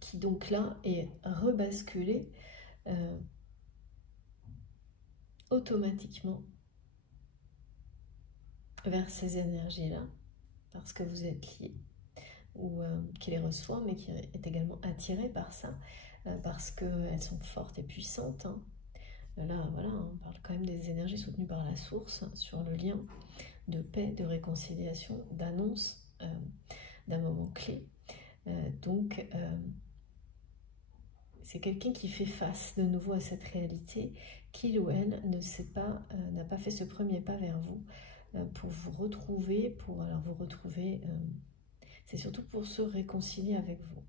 Qui donc là est rebasculée automatiquement vers ces énergies-là, parce que vous êtes lié, ou qui les reçoit, mais qui est également attiré par ça, parce qu'elles sont fortes et puissantes. Hein. Là, voilà, on parle quand même des énergies soutenues par la source, hein, sur le lien de paix, de réconciliation, d'annonce d'un moment clé. Donc, c'est quelqu'un qui fait face de nouveau à cette réalité, qu'il ou elle ne sait pas, n'a pas fait ce premier pas vers vous pour vous retrouver, c'est surtout pour se réconcilier avec vous.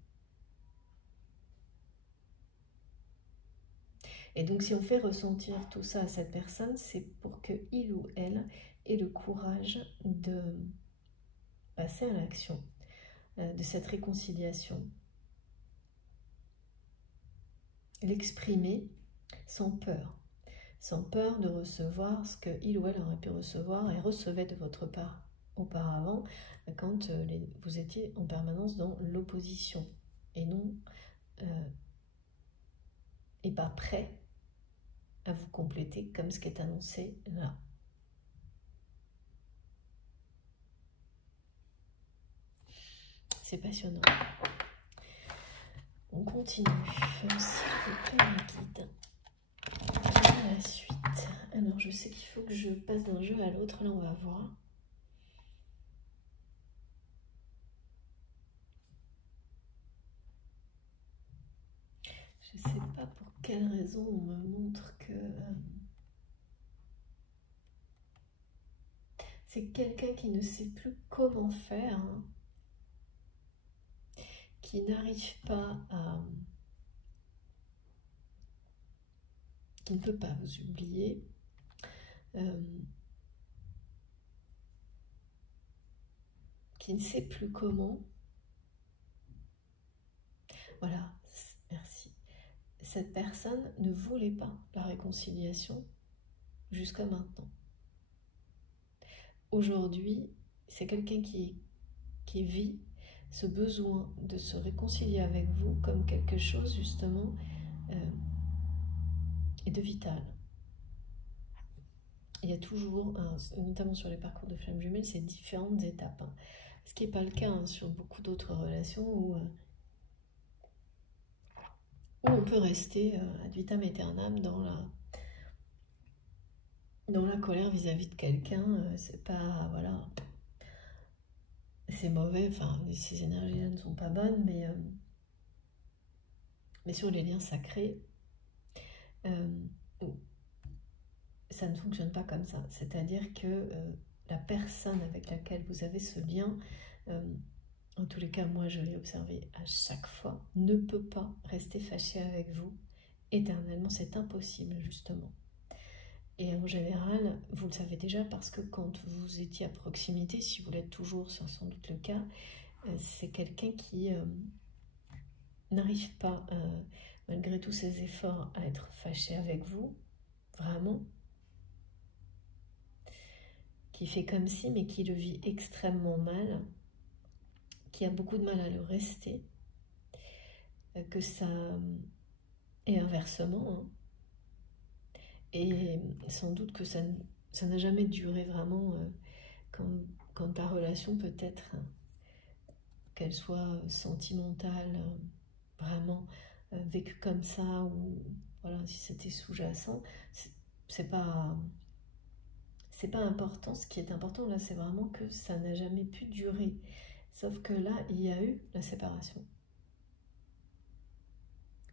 Et donc si on fait ressentir tout ça à cette personne, c'est pour que il ou elle ait le courage de passer à l'action de cette réconciliation, l'exprimer sans peur de recevoir ce que il ou elle aurait pu recevoir et recevait de votre part auparavant quand vous étiez en permanence dans l'opposition et non et pas prêt à vous compléter comme ce qui est annoncé là. C'est passionnant. On continue, s'il vous plaît, mes guides. La suite. Alors, je sais qu'il faut que je passe d'un jeu à l'autre. Là, on va voir. Je ne sais pas pour quelle raison on me montre que c'est quelqu'un qui ne sait plus comment faire, hein, qui n'arrive pas à... qui ne peut pas vous oublier. Qui ne sait plus comment. Voilà, merci. Cette personne ne voulait pas la réconciliation jusqu'à maintenant. Aujourd'hui, c'est quelqu'un qui vit ce besoin de se réconcilier avec vous comme quelque chose justement et de vital. Il y a toujours, notamment sur les parcours de flammes jumelles, ces différentes étapes. Hein. Ce qui n'est pas le cas hein, sur beaucoup d'autres relations où on peut rester ad vitam aeternam dans la colère vis-à-vis de quelqu'un. C'est pas, voilà, c'est mauvais, enfin, ces énergies-là ne sont pas bonnes, mais sur les liens sacrés, ça ne fonctionne pas comme ça. C'est-à-dire que la personne avec laquelle vous avez ce lien, en tous les cas, moi je l'ai observé à chaque fois, ne peut pas rester fâchée avec vous éternellement. C'est impossible, justement. Et en général, vous le savez déjà parce que quand vous étiez à proximité, si vous l'êtes toujours, c'est sans doute le cas, c'est quelqu'un qui n'arrive pas, malgré tous ses efforts, à être fâché avec vous, vraiment, qui fait comme si, mais qui le vit extrêmement mal, qui a beaucoup de mal à le rester, que ça... Et inversement, hein. Et sans doute que ça n'a jamais duré vraiment quand ta relation peut être, hein, qu'elle soit sentimentale, vraiment vécue comme ça, ou voilà, si c'était sous-jacent, c'est pas important. Ce qui est important là, c'est vraiment que ça n'a jamais pu durer. Sauf que là, il y a eu la séparation,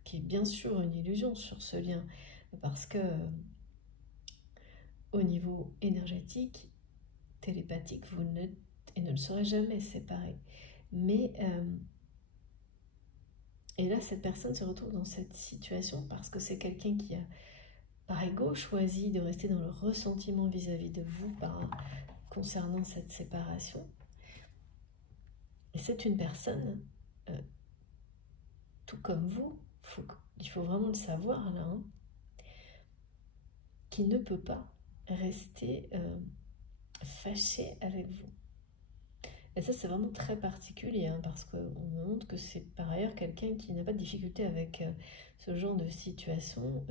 qui est bien sûr une illusion sur ce lien, parce que au niveau énergétique, télépathique, vous ne le serez jamais séparés. Mais et là, cette personne se retrouve dans cette situation parce que c'est quelqu'un qui a, par ego, choisi de rester dans le ressentiment vis-à-vis de vous concernant cette séparation. Et c'est une personne, tout comme vous, il faut vraiment le savoir là, hein, qui ne peut pas rester fâché avec vous. Et ça, c'est vraiment très particulier, hein, parce qu'on me montre que c'est par ailleurs quelqu'un qui n'a pas de difficulté avec ce genre de situation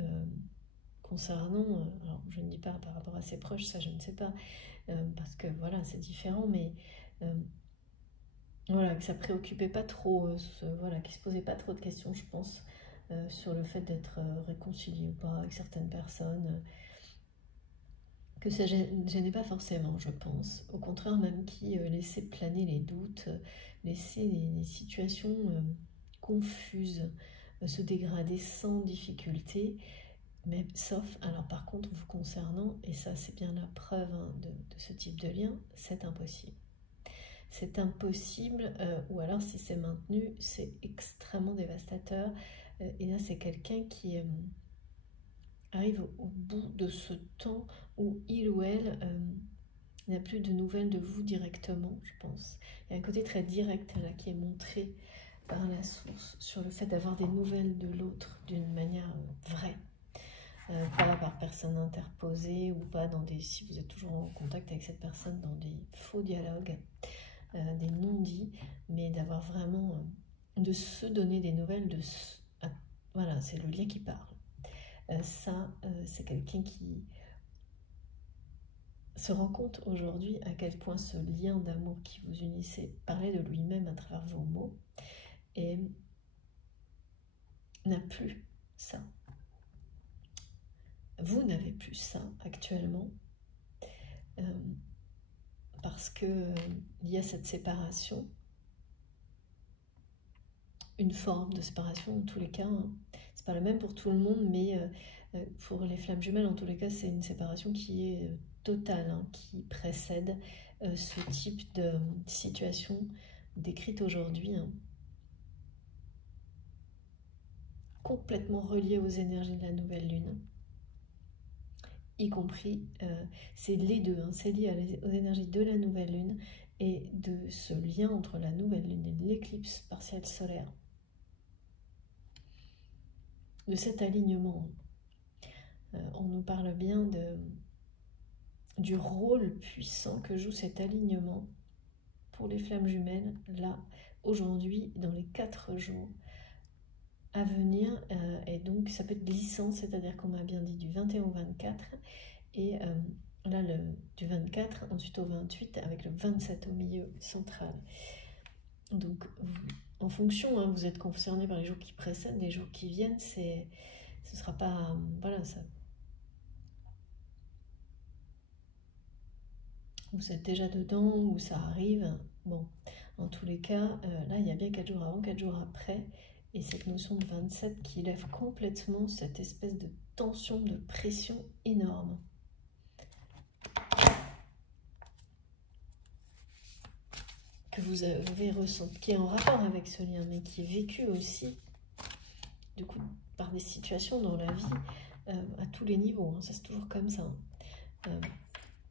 concernant, alors je ne dis pas par rapport à ses proches, ça je ne sais pas, parce que voilà, c'est différent, mais voilà, que ça préoccupait pas trop, voilà, qu'il se posait pas trop de questions, je pense, sur le fait d'être réconcilié ou pas avec certaines personnes, que ça gênait pas forcément, je pense. Au contraire, même qui laissait planer les doutes, laissait les situations confuses se dégrader sans difficulté, mais sauf, alors par contre, vous concernant, et ça c'est bien la preuve hein, de ce type de lien, c'est impossible. C'est impossible, ou alors si c'est maintenu, c'est extrêmement dévastateur. Et là, c'est quelqu'un qui arrive au bout de ce temps où il ou elle n'a plus de nouvelles de vous directement, je pense. Il y a un côté très direct là qui est montré par la source sur le fait d'avoir des nouvelles de l'autre d'une manière vraie. Pas par personne interposée ou pas dans des... Si vous êtes toujours en contact avec cette personne dans des faux dialogues, des non-dits, mais d'avoir vraiment... de se donner des nouvelles, voilà, c'est le lien qui parle. c'est quelqu'un qui se rend compte aujourd'hui à quel point ce lien d'amour qui vous unissait parlait de lui-même à travers vos mots et n'a plus ça. Vous n'avez plus ça actuellement parce que il y a cette séparation, une forme de séparation en tous les cas. Hein. C'est pas la même pour tout le monde, mais pour les flammes jumelles, en tous les cas, c'est une séparation qui est totale, hein, qui précède ce type de situation décrite aujourd'hui, hein, complètement reliée aux énergies de la nouvelle lune, y compris, c'est les deux, hein, c'est lié aux énergies de la nouvelle lune et de ce lien entre la nouvelle lune et l'éclipse partielle solaire, de cet alignement. On nous parle bien du rôle puissant que joue cet alignement pour les flammes jumelles, là, aujourd'hui, dans les 4 jours à venir. Et donc, ça peut être glissant, c'est-à-dire qu'on m'a bien dit du 21 au 24. Et là, du 24, ensuite au 28, avec le 27 au milieu central. Donc, en fonction, hein, vous êtes concerné par les jours qui précèdent, les jours qui viennent, ce sera pas... voilà, ça... Vous êtes déjà dedans, ou ça arrive. Bon, en tous les cas, là, il y a bien 4 jours avant, 4 jours après, et cette notion de 27 qui lève complètement cette espèce de tension, de pression énorme. Que vous avez ressenti, qui est en rapport avec ce lien, mais qui est vécu aussi, du coup, par des situations dans la vie, à tous les niveaux, hein, ça c'est toujours comme ça.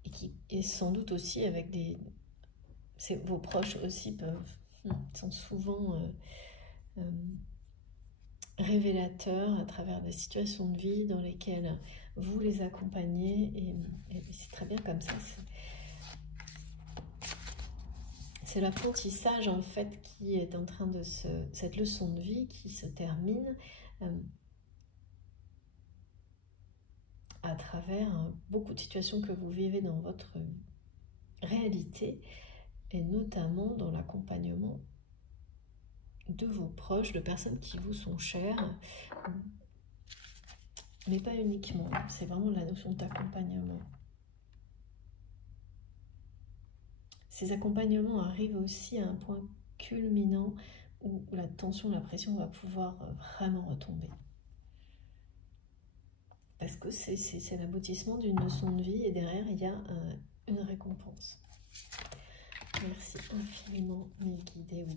Et qui est sans doute aussi avec des... Vos proches aussi sont souvent révélateurs à travers des situations de vie dans lesquelles vous les accompagnez, et c'est très bien comme ça. C'est l'apprentissage en fait qui est en train de cette leçon de vie qui se termine à travers beaucoup de situations que vous vivez dans votre réalité, et notamment dans l'accompagnement de vos proches, de personnes qui vous sont chères, mais pas uniquement. C'est vraiment la notion d'accompagnement. Ces accompagnements arrivent aussi à un point culminant où la tension, la pression va pouvoir vraiment retomber. Parce que c'est l'aboutissement d'une leçon de vie et derrière, il y a une récompense. Merci infiniment, mes guidés.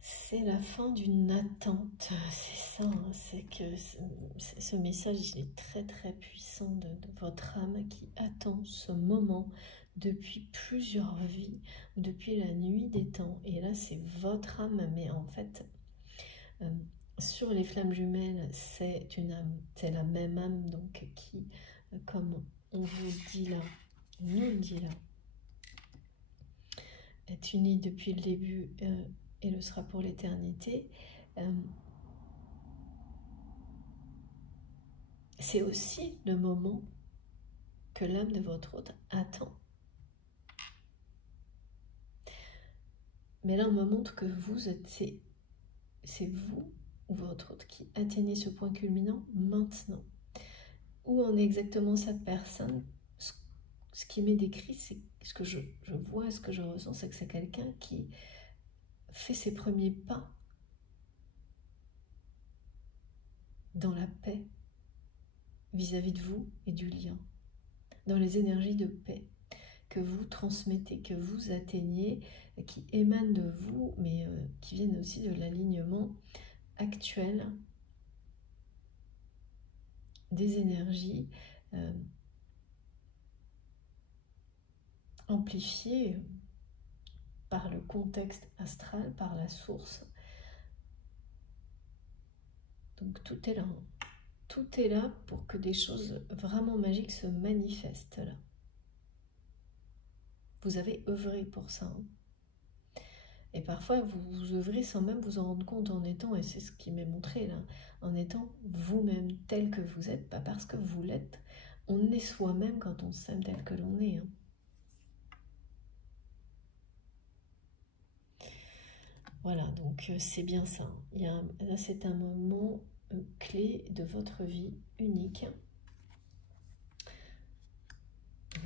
C'est la fin d'une attente, c'est ça, hein, c'est que ce message il est très très puissant de votre âme qui attend ce moment depuis plusieurs vies, depuis la nuit des temps. Et là, c'est votre âme, mais en fait, sur les flammes jumelles, c'est une âme, c'est la même âme, donc qui, comme on vous dit là, nous le dit là, est unie depuis le début et le sera pour l'éternité. C'est aussi le moment que l'âme de votre hôte attend. Mais là, on me montre que vous êtes, c'est vous ou votre hôte qui atteignez ce point culminant maintenant. Où en est exactement cette personne? Ce qui m'est décrit, c'est ce que je vois, ce que je ressens, c'est que c'est quelqu'un qui fait ses premiers pas dans la paix vis-à-vis de vous et du lien, dans les énergies de paix que vous transmettez, que vous atteignez, qui émanent de vous, mais qui viennent aussi de l'alignement actuel des énergies amplifiées par le contexte astral, par la source. Donc tout est là. Tout est là pour que des choses vraiment magiques se manifestent là. Vous avez œuvré pour ça. Hein. Et parfois, vous œuvrez sans même vous en rendre compte en étant, et c'est ce qui m'est montré là, en étant vous-même tel que vous êtes, pas parce que vous l'êtes. On est soi-même quand on s'aime tel que l'on est. Hein. Voilà, donc c'est bien ça. Là, c'est un moment clé de votre vie, unique.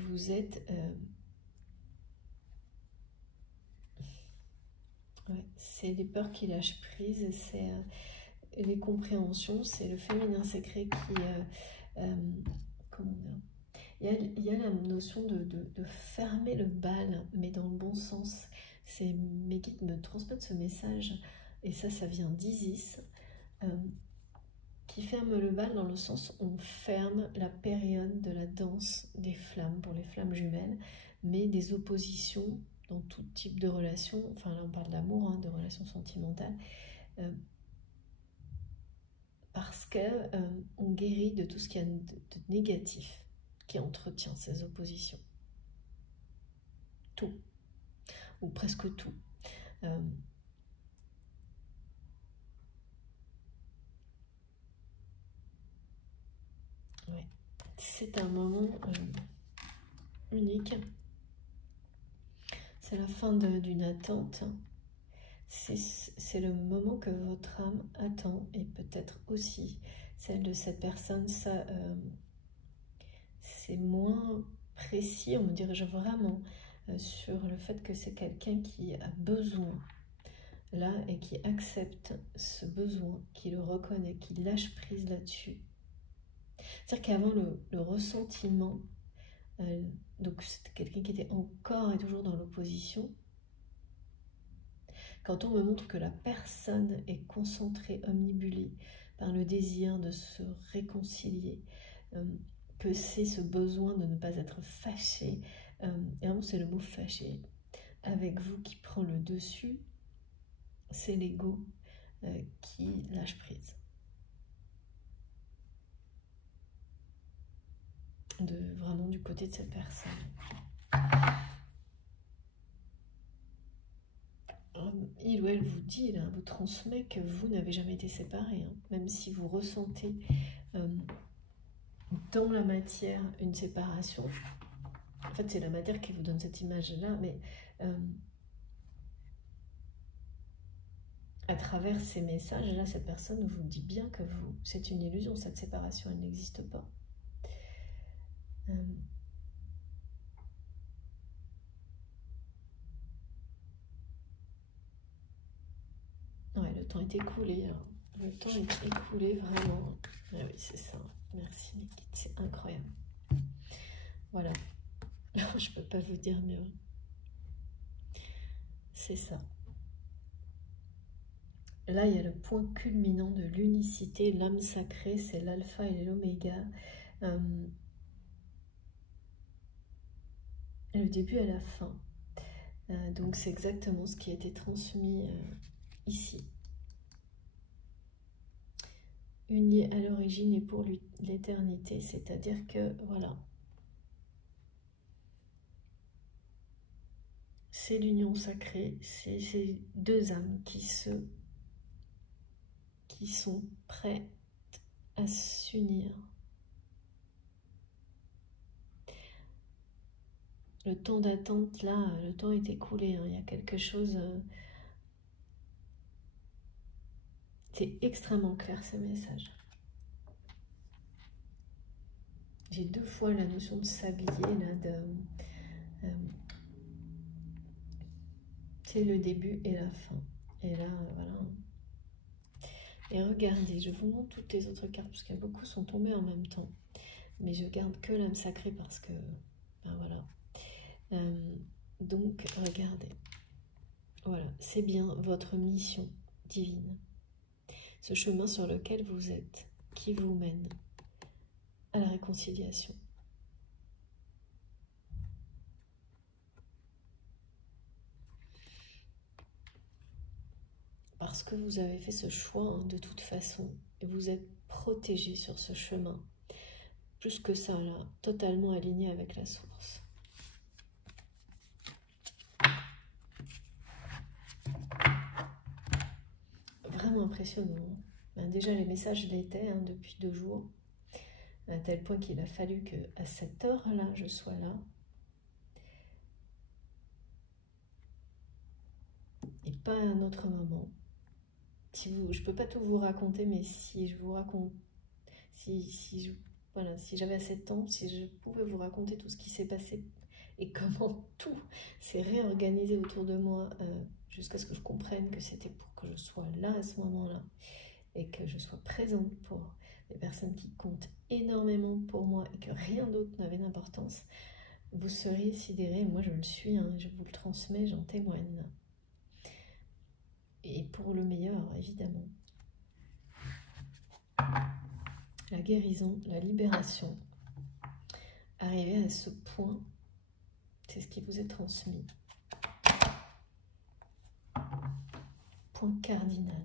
Vous êtes... ouais, c'est les peurs qui lâchent prise, c'est les compréhensions, c'est le féminin sacré qui... comment dire, il y a la notion de fermer le bal, mais dans le bon sens. Mes guides me transmettent ce message, et ça vient d'Isis, qui ferme le bal dans le sens où on ferme la période de la danse des flammes, pour les flammes jumelles, mais des oppositions dans tout type de relation, enfin là on parle d'amour, hein, de relations sentimentales, parce qu'on guérit de tout ce qu'il y a de négatif qui entretient ces oppositions. Tout, ou presque tout. Ouais. C'est un moment unique. C'est la fin d'une attente. C'est le moment que votre âme attend, et peut-être aussi celle de cette personne. Ça, c'est moins précis, on me dirige vraiment sur le fait que c'est quelqu'un qui a besoin là et qui accepte ce besoin, qui le reconnaît, qui lâche prise là-dessus. C'est-à-dire qu'avant le ressentiment, donc c'était quelqu'un qui était encore et toujours dans l'opposition. Quand on me montre que la personne est concentrée, omnibulée par le désir de se réconcilier, que c'est ce besoin de ne pas être fâché, et vraiment c'est le mot fâché, avec vous qui prend le dessus, c'est l'ego qui lâche prise. Vraiment du côté de cette personne. Il ou elle vous dit, là, vous transmet que vous n'avez jamais été séparés, hein, même si vous ressentez dans la matière une séparation. En fait, c'est la matière qui vous donne cette image-là, mais à travers ces messages-là, cette personne vous dit bien que c'est une illusion, cette séparation, elle n'existe pas. Ouais, le temps est écoulé. Alors. Le temps est écoulé, vraiment. Ah oui, c'est ça. Merci, Nikit, c'est incroyable. Voilà. Je peux pas vous dire mieux. C'est ça. Là, il y a le point culminant de l'unicité, l'âme sacrée, c'est l'alpha et l'oméga. Le début et la fin. Donc, c'est exactement ce qui a été transmis ici. Unis à l'origine et pour l'éternité, c'est-à-dire que, voilà, c'est l'union sacrée, c'est ces deux âmes qui sont prêtes à s'unir. Le temps d'attente, là, le temps est écoulé, hein, il y a quelque chose... c'est extrêmement clair, ce message. J'ai 2 fois la notion de s'habiller, là, c'est le début et la fin. Et là, voilà. Et regardez, je vous montre toutes les autres cartes, parce qu'il y a beaucoup sont tombées en même temps. Mais je garde que l'âme sacrée parce que, ben voilà. Donc, regardez. Voilà, c'est bien votre mission divine. Ce chemin sur lequel vous êtes, qui vous mène à la réconciliation. Parce que vous avez fait ce choix, hein, de toute façon, et vous êtes protégé sur ce chemin. Plus que ça, là, totalement aligné avec la source. impressionnant. Ben, déjà, les messages l'étaient hein, depuis 2 jours, à tel point qu'il a fallu qu'à cette heure-là, je sois là. Et pas à un autre moment. Je ne peux pas tout vous raconter, mais si je vous raconte, voilà, si j'avais assez de temps, si je pouvais vous raconter tout ce qui s'est passé et comment tout s'est réorganisé autour de moi jusqu'à ce que je comprenne que c'était pour que je sois là à ce moment-là et que je sois présente pour les personnes qui comptent énormément pour moi et que rien d'autre n'avait d'importance, vous seriez sidérés. Moi, je le suis, hein, je vous le transmets, j'en témoigne. Et pour le meilleur, évidemment. La guérison, la libération, arriver à ce point, c'est ce qui vous est transmis. Point cardinal,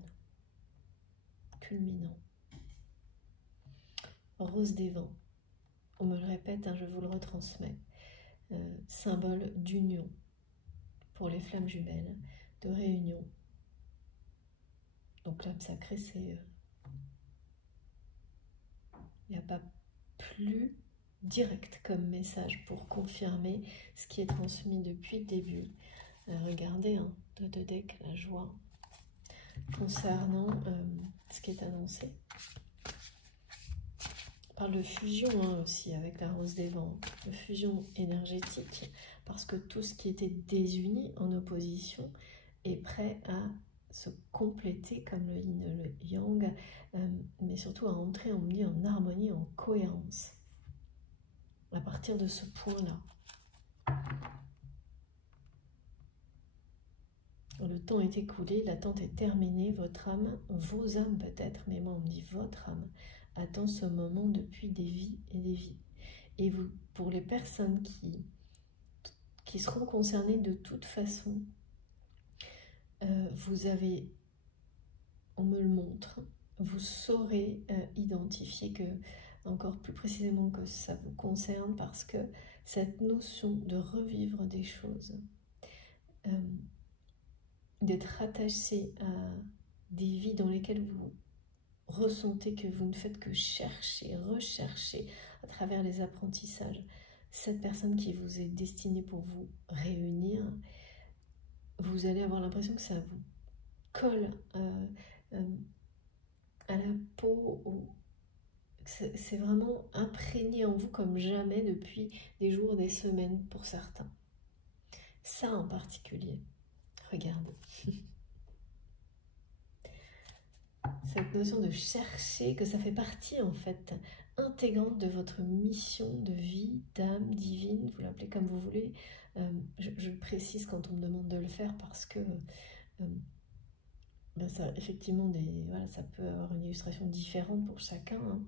culminant. Rose des vents, on me le répète, hein, je vous le retransmets. Symbole d'union pour les flammes jumelles, de réunion. Donc l'âme sacrée, c'est... Il n'y a pas plus direct comme message pour confirmer ce qui est transmis depuis le début. Regardez, hein, de deux decks, la joie. Concernant ce qui est annoncé. On parle de fusion hein, aussi avec la rose des vents, de fusion énergétique, parce que tout ce qui était désuni en opposition est prêt à se compléter comme le yin et le yang, mais surtout à entrer, on me dit, en harmonie, en cohérence. À partir de ce point-là. Le temps est écoulé, l'attente est terminée, votre âme, vos âmes peut-être, mais moi on me dit votre âme, attend ce moment depuis des vies et des vies. Et vous, pour les personnes qui seront concernées de toute façon, vous avez, on me le montre, vous saurez identifier que, encore plus précisément que ça vous concerne, parce que cette notion de revivre des choses, d'être attaché à des vies dans lesquelles vous ressentez que vous ne faites que chercher, rechercher à travers les apprentissages cette personne qui vous est destinée pour vous réunir, vous allez avoir l'impression que ça vous colle à la peau, c'est vraiment imprégné en vous comme jamais depuis des jours, des semaines pour certains. Ça en particulier, regardez. Cette notion de chercher, que ça fait partie en fait intégrante de votre mission de vie, d'âme divine, vous l'appelez comme vous voulez. Je le précise quand on me demande de le faire parce que ben ça, effectivement, voilà, ça peut avoir une illustration différente pour chacun. Hein.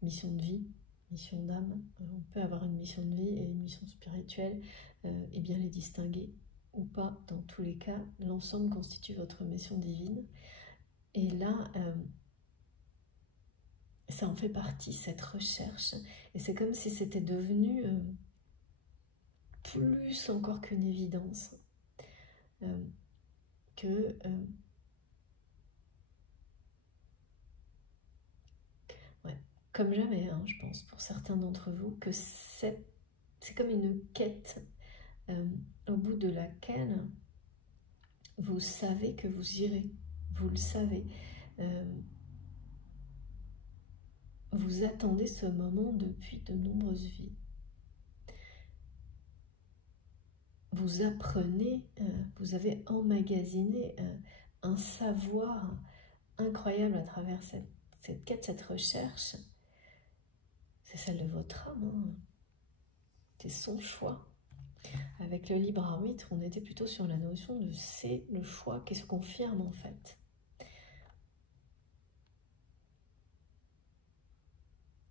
Mission de vie, mission d'âme, on peut avoir une mission de vie et une mission spirituelle et bien les distinguer ou pas. Dans tous les cas, l'ensemble constitue votre mission divine. Et là, ça en fait partie, cette recherche. Et c'est comme si c'était devenu plus encore qu'une évidence. Ouais, comme jamais, hein, je pense, pour certains d'entre vous, que c'est comme une quête au bout de laquelle vous savez que vous irez. Vous le savez. Vous attendez ce moment depuis de nombreuses vies. Vous apprenez, vous avez emmagasiné un savoir incroyable à travers cette quête, cette recherche. C'est celle de votre âme. Hein. C'est son choix. Avec le libre arbitre, on était plutôt sur la notion de c'est le choix qui se confirme en fait.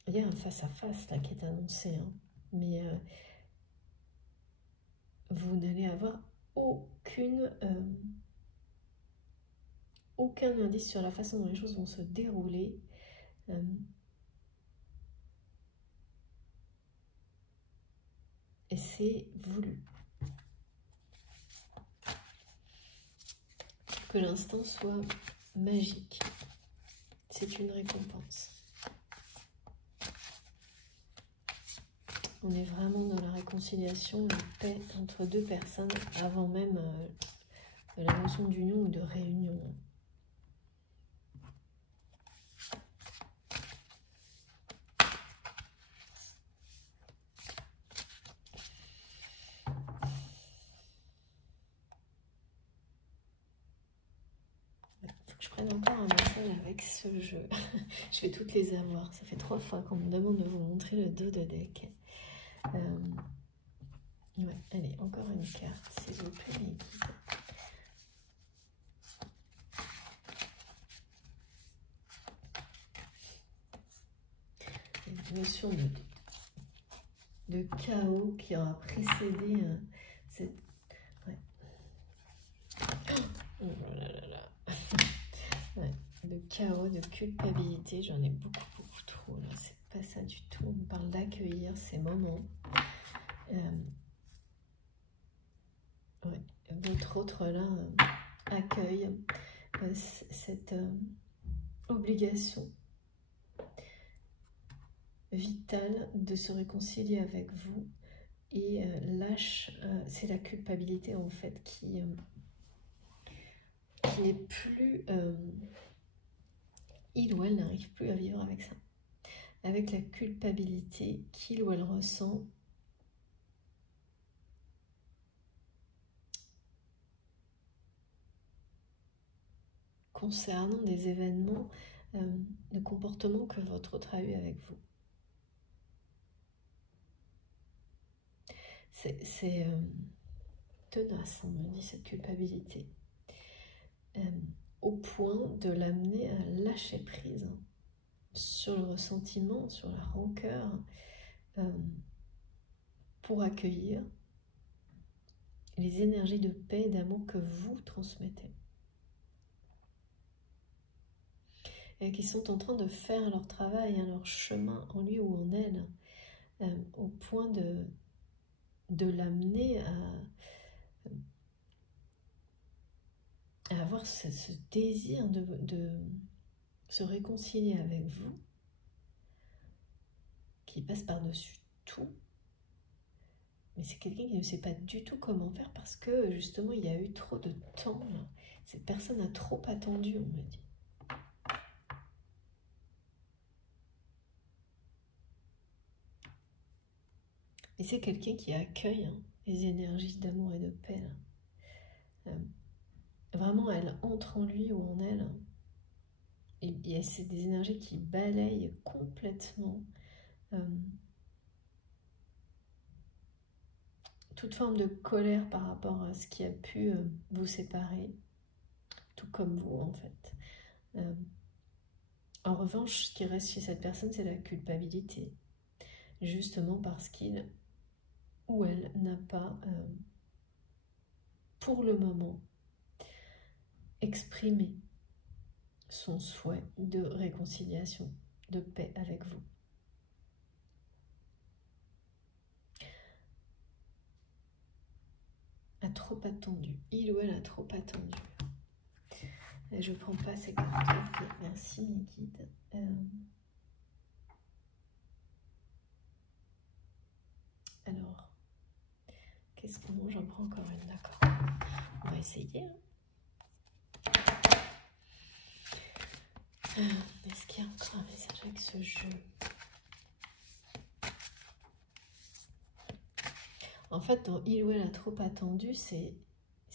Il y a un face-à-face là qui est annoncé, hein. Mais vous n'allez avoir aucun indice sur la façon dont les choses vont se dérouler. Et c'est voulu. Que l'instant soit magique. C'est une récompense. On est vraiment dans la réconciliation et la paix entre deux personnes avant même la notion d'union ou de réunion. Je prenne encore un message avec ce jeu. Je vais toutes les avoir. Ça fait 3 fois qu'on me demande de vous montrer le dos de deck. Ouais, allez, encore une carte, s'il vous plaît, mes guides. Une notion de chaos qui aura précédé cette... Ouais. Oh là là là. Ouais, de chaos, de culpabilité, j'en ai beaucoup trop. Là, c'est pas ça du tout. On parle d'accueillir ces moments. Ouais, votre autre là accueille cette obligation vitale de se réconcilier avec vous et lâche, c'est la culpabilité en fait qui n'est plus, il ou elle n'arrive plus à vivre avec ça, avec la culpabilité qu'il ou elle ressent concernant des événements de comportement que votre autre a eu avec vous. C'est tenace, on me dit, cette culpabilité, au point de l'amener à lâcher prise sur le ressentiment, sur la rancœur, pour accueillir les énergies de paix et d'amour que vous transmettez. Et qui sont en train de faire leur travail, leur chemin en lui ou en elle, au point de l'amener à avoir ce désir de se réconcilier avec vous, qui passe par-dessus tout. Mais c'est quelqu'un qui ne sait pas du tout comment faire parce que justement il y a eu trop de temps là. Cette personne a trop attendu, on me dit. Et c'est quelqu'un qui accueille les énergies d'amour et de paix. Vraiment, elle entre en lui ou en elle. Et c'est des énergies qui balayent complètement toute forme de colère par rapport à ce qui a pu vous séparer, tout comme vous en fait. En revanche, ce qui reste chez cette personne, c'est la culpabilité, justement parce qu'il ou elle n'a pas, pour le moment, exprimé son souhait de réconciliation, de paix avec vous. A trop attendu, il ou elle a trop attendu. Et je ne prends pas ces cartes. Okay, merci mes guides. Alors, qu'est-ce que... Bon, j'en prends encore une, d'accord. On va essayer. Est-ce qu'il y a encore un message avec ce jeu? En fait, dans il ou elle a trop attendu, c'est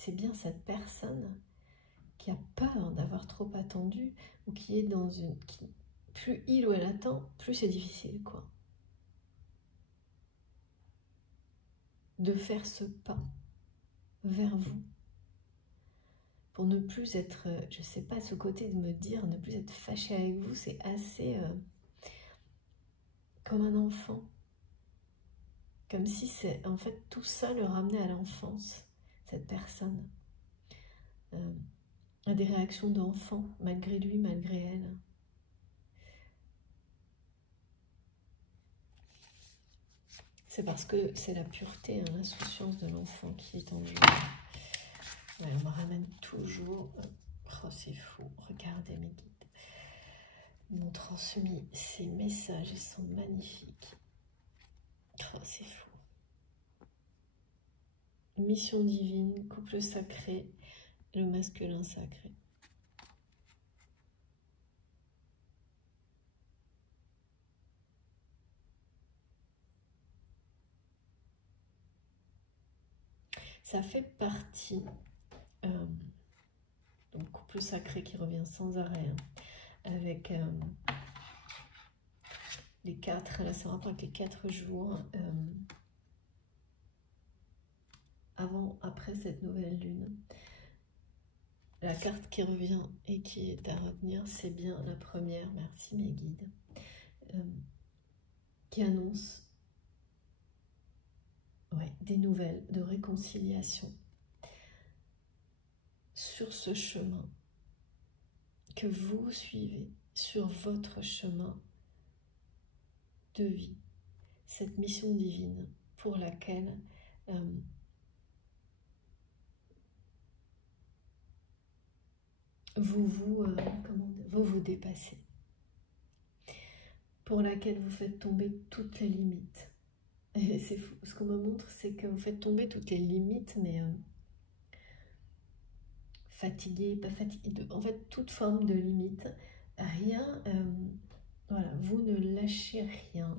bien cette personne qui a peur d'avoir trop attendu ou qui est dans une... plus il ou elle attend, plus c'est difficile, quoi. De faire ce pas vers vous. Pour ne plus être, je sais pas, ce côté de me dire, ne plus être fâché avec vous, c'est assez comme un enfant. Comme si c'est, en fait, tout ça le ramenait à l'enfance, cette personne. À des réactions d'enfant, malgré lui, malgré elle. C'est parce que c'est la pureté, l'insouciance de l'enfant qui est en lui. Ouais, on me ramène toujours... Oh, c'est fou. Regardez mes guides. Ils m'ont transmis ces messages, ils sont magnifiques. Oh, c'est fou. Mission divine, couple sacré, le masculin sacré. Ça fait partie, donc couple sacré qui revient sans arrêt, hein, avec les 4, là ça rapport avec les 4 jours, avant, après cette nouvelle lune. La carte qui revient et qui est à retenir, c'est bien la première, merci mes guides, qui annonce des nouvelles de réconciliation sur ce chemin que vous suivez, sur votre chemin de vie, cette mission divine pour laquelle vous dépassez, pour laquelle vous faites tomber toutes les limites. Et c'est fou, ce qu'on me montre, c'est que vous faites tomber toutes les limites, mais fatigué, pas fatigué, en fait, toute forme de limite, rien, voilà, vous ne lâchez rien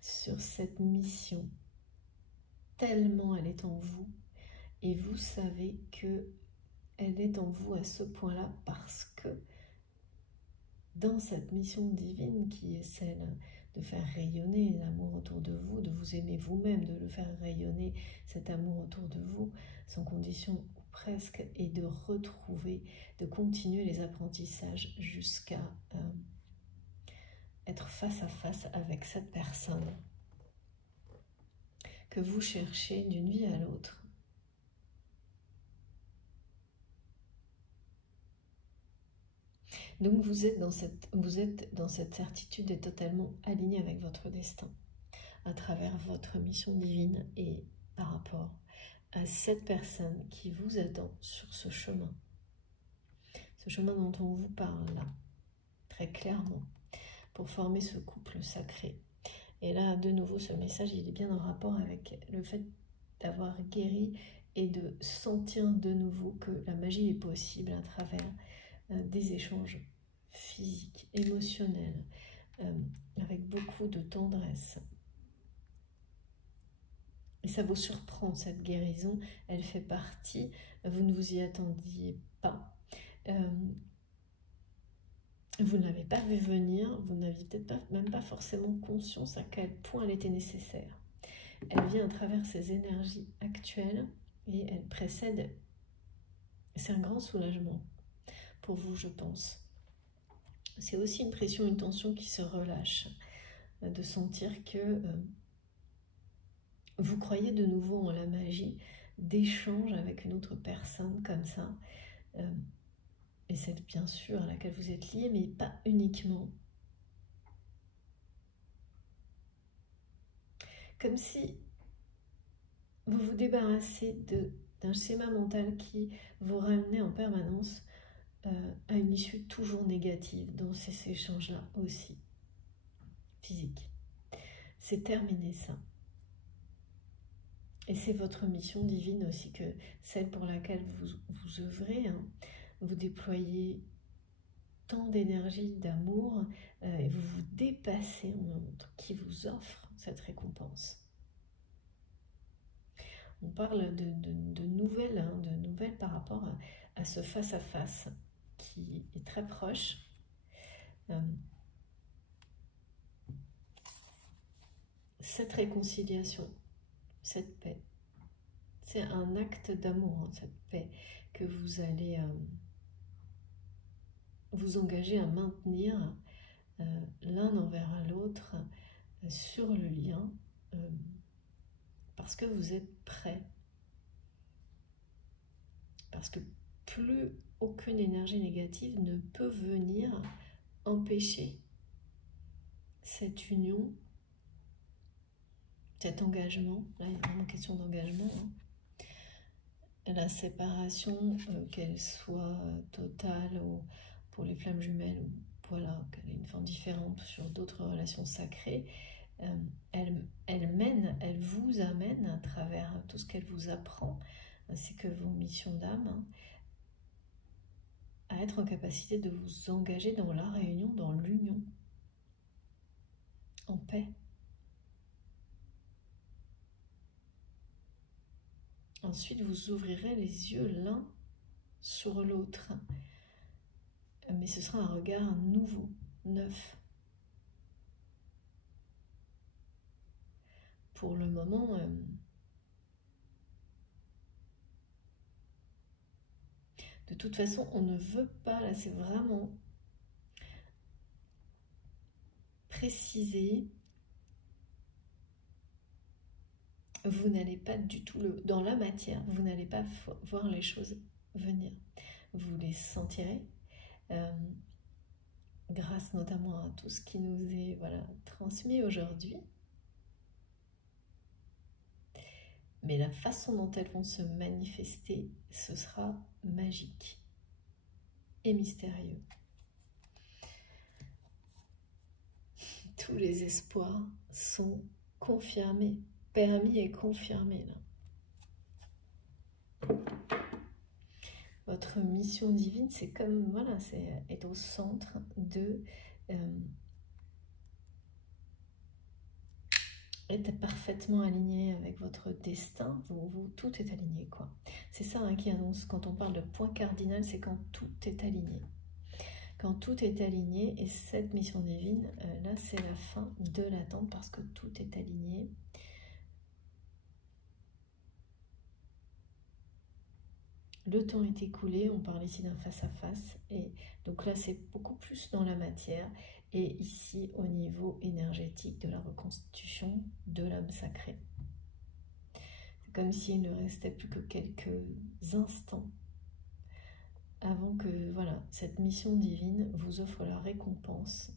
sur cette mission, tellement elle est en vous, et vous savez que elle est en vous à ce point-là parce que dans cette mission divine qui est celle de faire rayonner l'amour autour de vous, de vous aimer vous-même, de le faire rayonner cet amour autour de vous, sans condition ou presque, et de retrouver, de continuer les apprentissages jusqu'à être face à face avec cette personne que vous cherchez d'une vie à l'autre. Donc vous êtes dans cette certitude et totalement aligné avec votre destin à travers votre mission divine et par rapport à cette personne qui vous attend sur ce chemin dont on vous parle là, très clairement, pour former ce couple sacré. Et là, de nouveau, ce message, il est bien en rapport avec le fait d'avoir guéri et de sentir de nouveau que la magie est possible à travers des échanges physiques, émotionnels, avec beaucoup de tendresse. Et ça vous surprend, cette guérison, elle fait partie, vous ne vous y attendiez pas. Vous ne l'avez pas vu venir, vous n'aviez peut-être même pas forcément conscience à quel point elle était nécessaire. Elle vient à travers ces énergies actuelles et elle précède. C'est un grand soulagement pour vous, je pense. C'est aussi une pression, une tension qui se relâche, de sentir que vous croyez de nouveau en la magie d'échange avec une autre personne comme ça, et celle bien sûr à laquelle vous êtes lié, mais pas uniquement. Comme si vous vous débarrassez d'un schéma mental qui vous ramenait en permanence à une issue toujours négative dans ces échanges-là aussi, physiques. C'est terminé ça. Et c'est votre mission divine aussi, que celle pour laquelle vous œuvrez, hein. Vous déployez tant d'énergie, d'amour, et vous vous dépassez en un autre qui vous offre cette récompense. On parle de nouvelles, hein, de nouvelles par rapport à ce face-à-face qui est très proche. Cette réconciliation, cette paix, c'est un acte d'amour, hein, cette paix que vous allez vous engager à maintenir l'un envers l'autre sur le lien, parce que vous êtes prêts, parce que plus aucune énergie négative ne peut venir empêcher cette union, cet engagement. Là il y a vraiment question d'engagement, hein. la séparation, qu'elle soit totale ou pour les flammes jumelles, ou voilà, qu'elle ait une forme différente sur d'autres relations sacrées, elle vous amène à travers tout ce qu'elle vous apprend, ainsi que vos missions d'âme, hein, à être en capacité de vous engager dans la réunion, dans l'union, en paix. Ensuite, vous ouvrirez les yeux l'un sur l'autre, mais ce sera un regard nouveau, neuf. Pour le moment, de toute façon, on ne veut pas, là c'est vraiment préciser, vous n'allez pas du tout, dans la matière, vous n'allez pas voir les choses venir. Vous les sentirez, grâce notamment à tout ce qui nous est transmis aujourd'hui. Mais la façon dont elles vont se manifester, ce sera magique et mystérieux. Tous les espoirs sont confirmés, permis et confirmés là. Votre mission divine, c'est comme, voilà, c'est être au centre de... être parfaitement aligné avec votre destin, tout est aligné, quoi. C'est ça hein, qui annonce, quand on parle de point cardinal, c'est quand tout est aligné. Quand tout est aligné, et cette mission divine, là, c'est la fin de l'attente parce que tout est aligné. Le temps est écoulé, on parle ici d'un face-à-face, et donc là, c'est beaucoup plus dans la matière, et ici, au niveau énergétique de la reconstitution de l'âme sacrée. C'est comme s'il ne restait plus que quelques instants avant que cette mission divine vous offre la récompense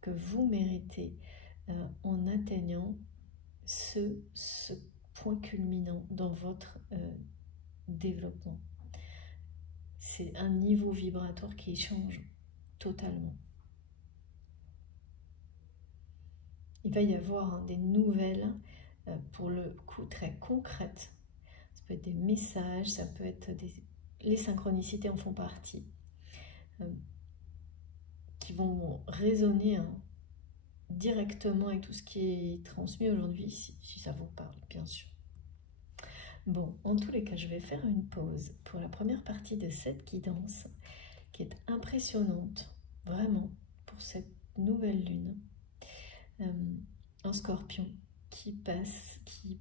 que vous méritez en atteignant ce point culminant dans votre développement. C'est un niveau vibratoire qui change totalement. Il va y avoir des nouvelles, pour le coup très concrètes. Ça peut être des messages, ça peut être les synchronicités en font partie, qui vont résonner directement avec tout ce qui est transmis aujourd'hui, si ça vous parle, bien sûr. Bon, en tous les cas, je vais faire une pause pour la première partie de cette guidance, qui est impressionnante, vraiment, pour cette nouvelle lune. Un scorpion qui passe, qui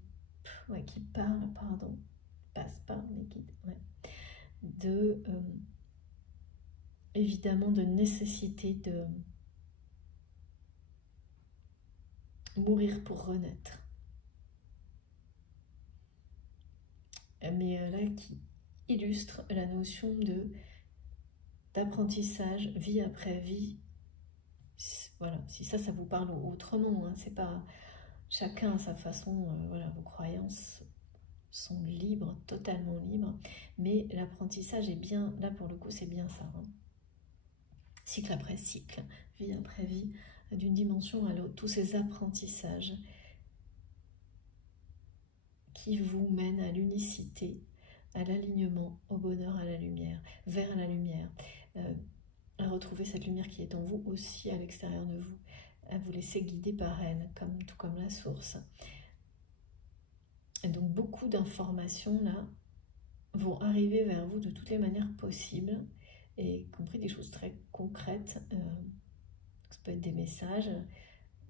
parle, pardon, passe pas, mais guide, ouais, évidemment, de nécessité de mourir pour renaître. Mais là, qui illustre la notion d'apprentissage, vie après vie. Voilà, si ça vous parle autrement, hein, c'est pas chacun à sa façon, vos croyances sont libres, totalement libres, mais l'apprentissage est bien, là pour le coup c'est bien ça, hein. Cycle après cycle, vie après vie, d'une dimension à l'autre, tous ces apprentissages qui vous mènent à l'unicité, à l'alignement, au bonheur, à la lumière, vers la lumière, à retrouver cette lumière qui est en vous aussi à l'extérieur de vous, à vous laisser guider par elle, tout comme la source. Et donc beaucoup d'informations là vont arriver vers vous de toutes les manières possibles, et y compris des choses très concrètes. Ça peut être des messages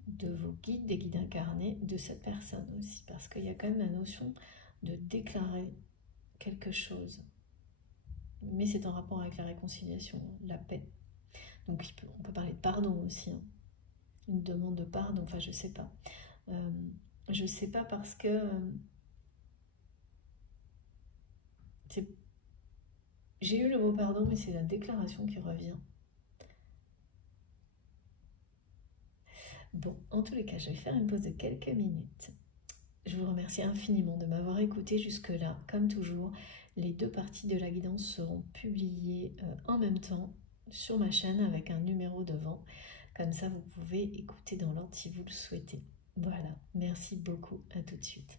de vos guides, des guides incarnés, de cette personne aussi, parce qu'il y a quand même la notion de déclarer quelque chose. Mais c'est en rapport avec la réconciliation, la paix. Donc on peut parler de pardon aussi, hein. Une demande de pardon, enfin je sais pas. Je sais pas parce que j'ai eu le mot pardon, mais c'est la déclaration qui revient. Bon, en tous les cas, je vais faire une pause de quelques minutes Je vous remercie infiniment de m'avoir écouté jusque-là. Comme toujours, les 2 parties de la guidance seront publiées en même temps sur ma chaîne avec un numéro devant. Comme ça, vous pouvez écouter dans l'ordre si vous le souhaitez. Voilà, merci beaucoup, à tout de suite.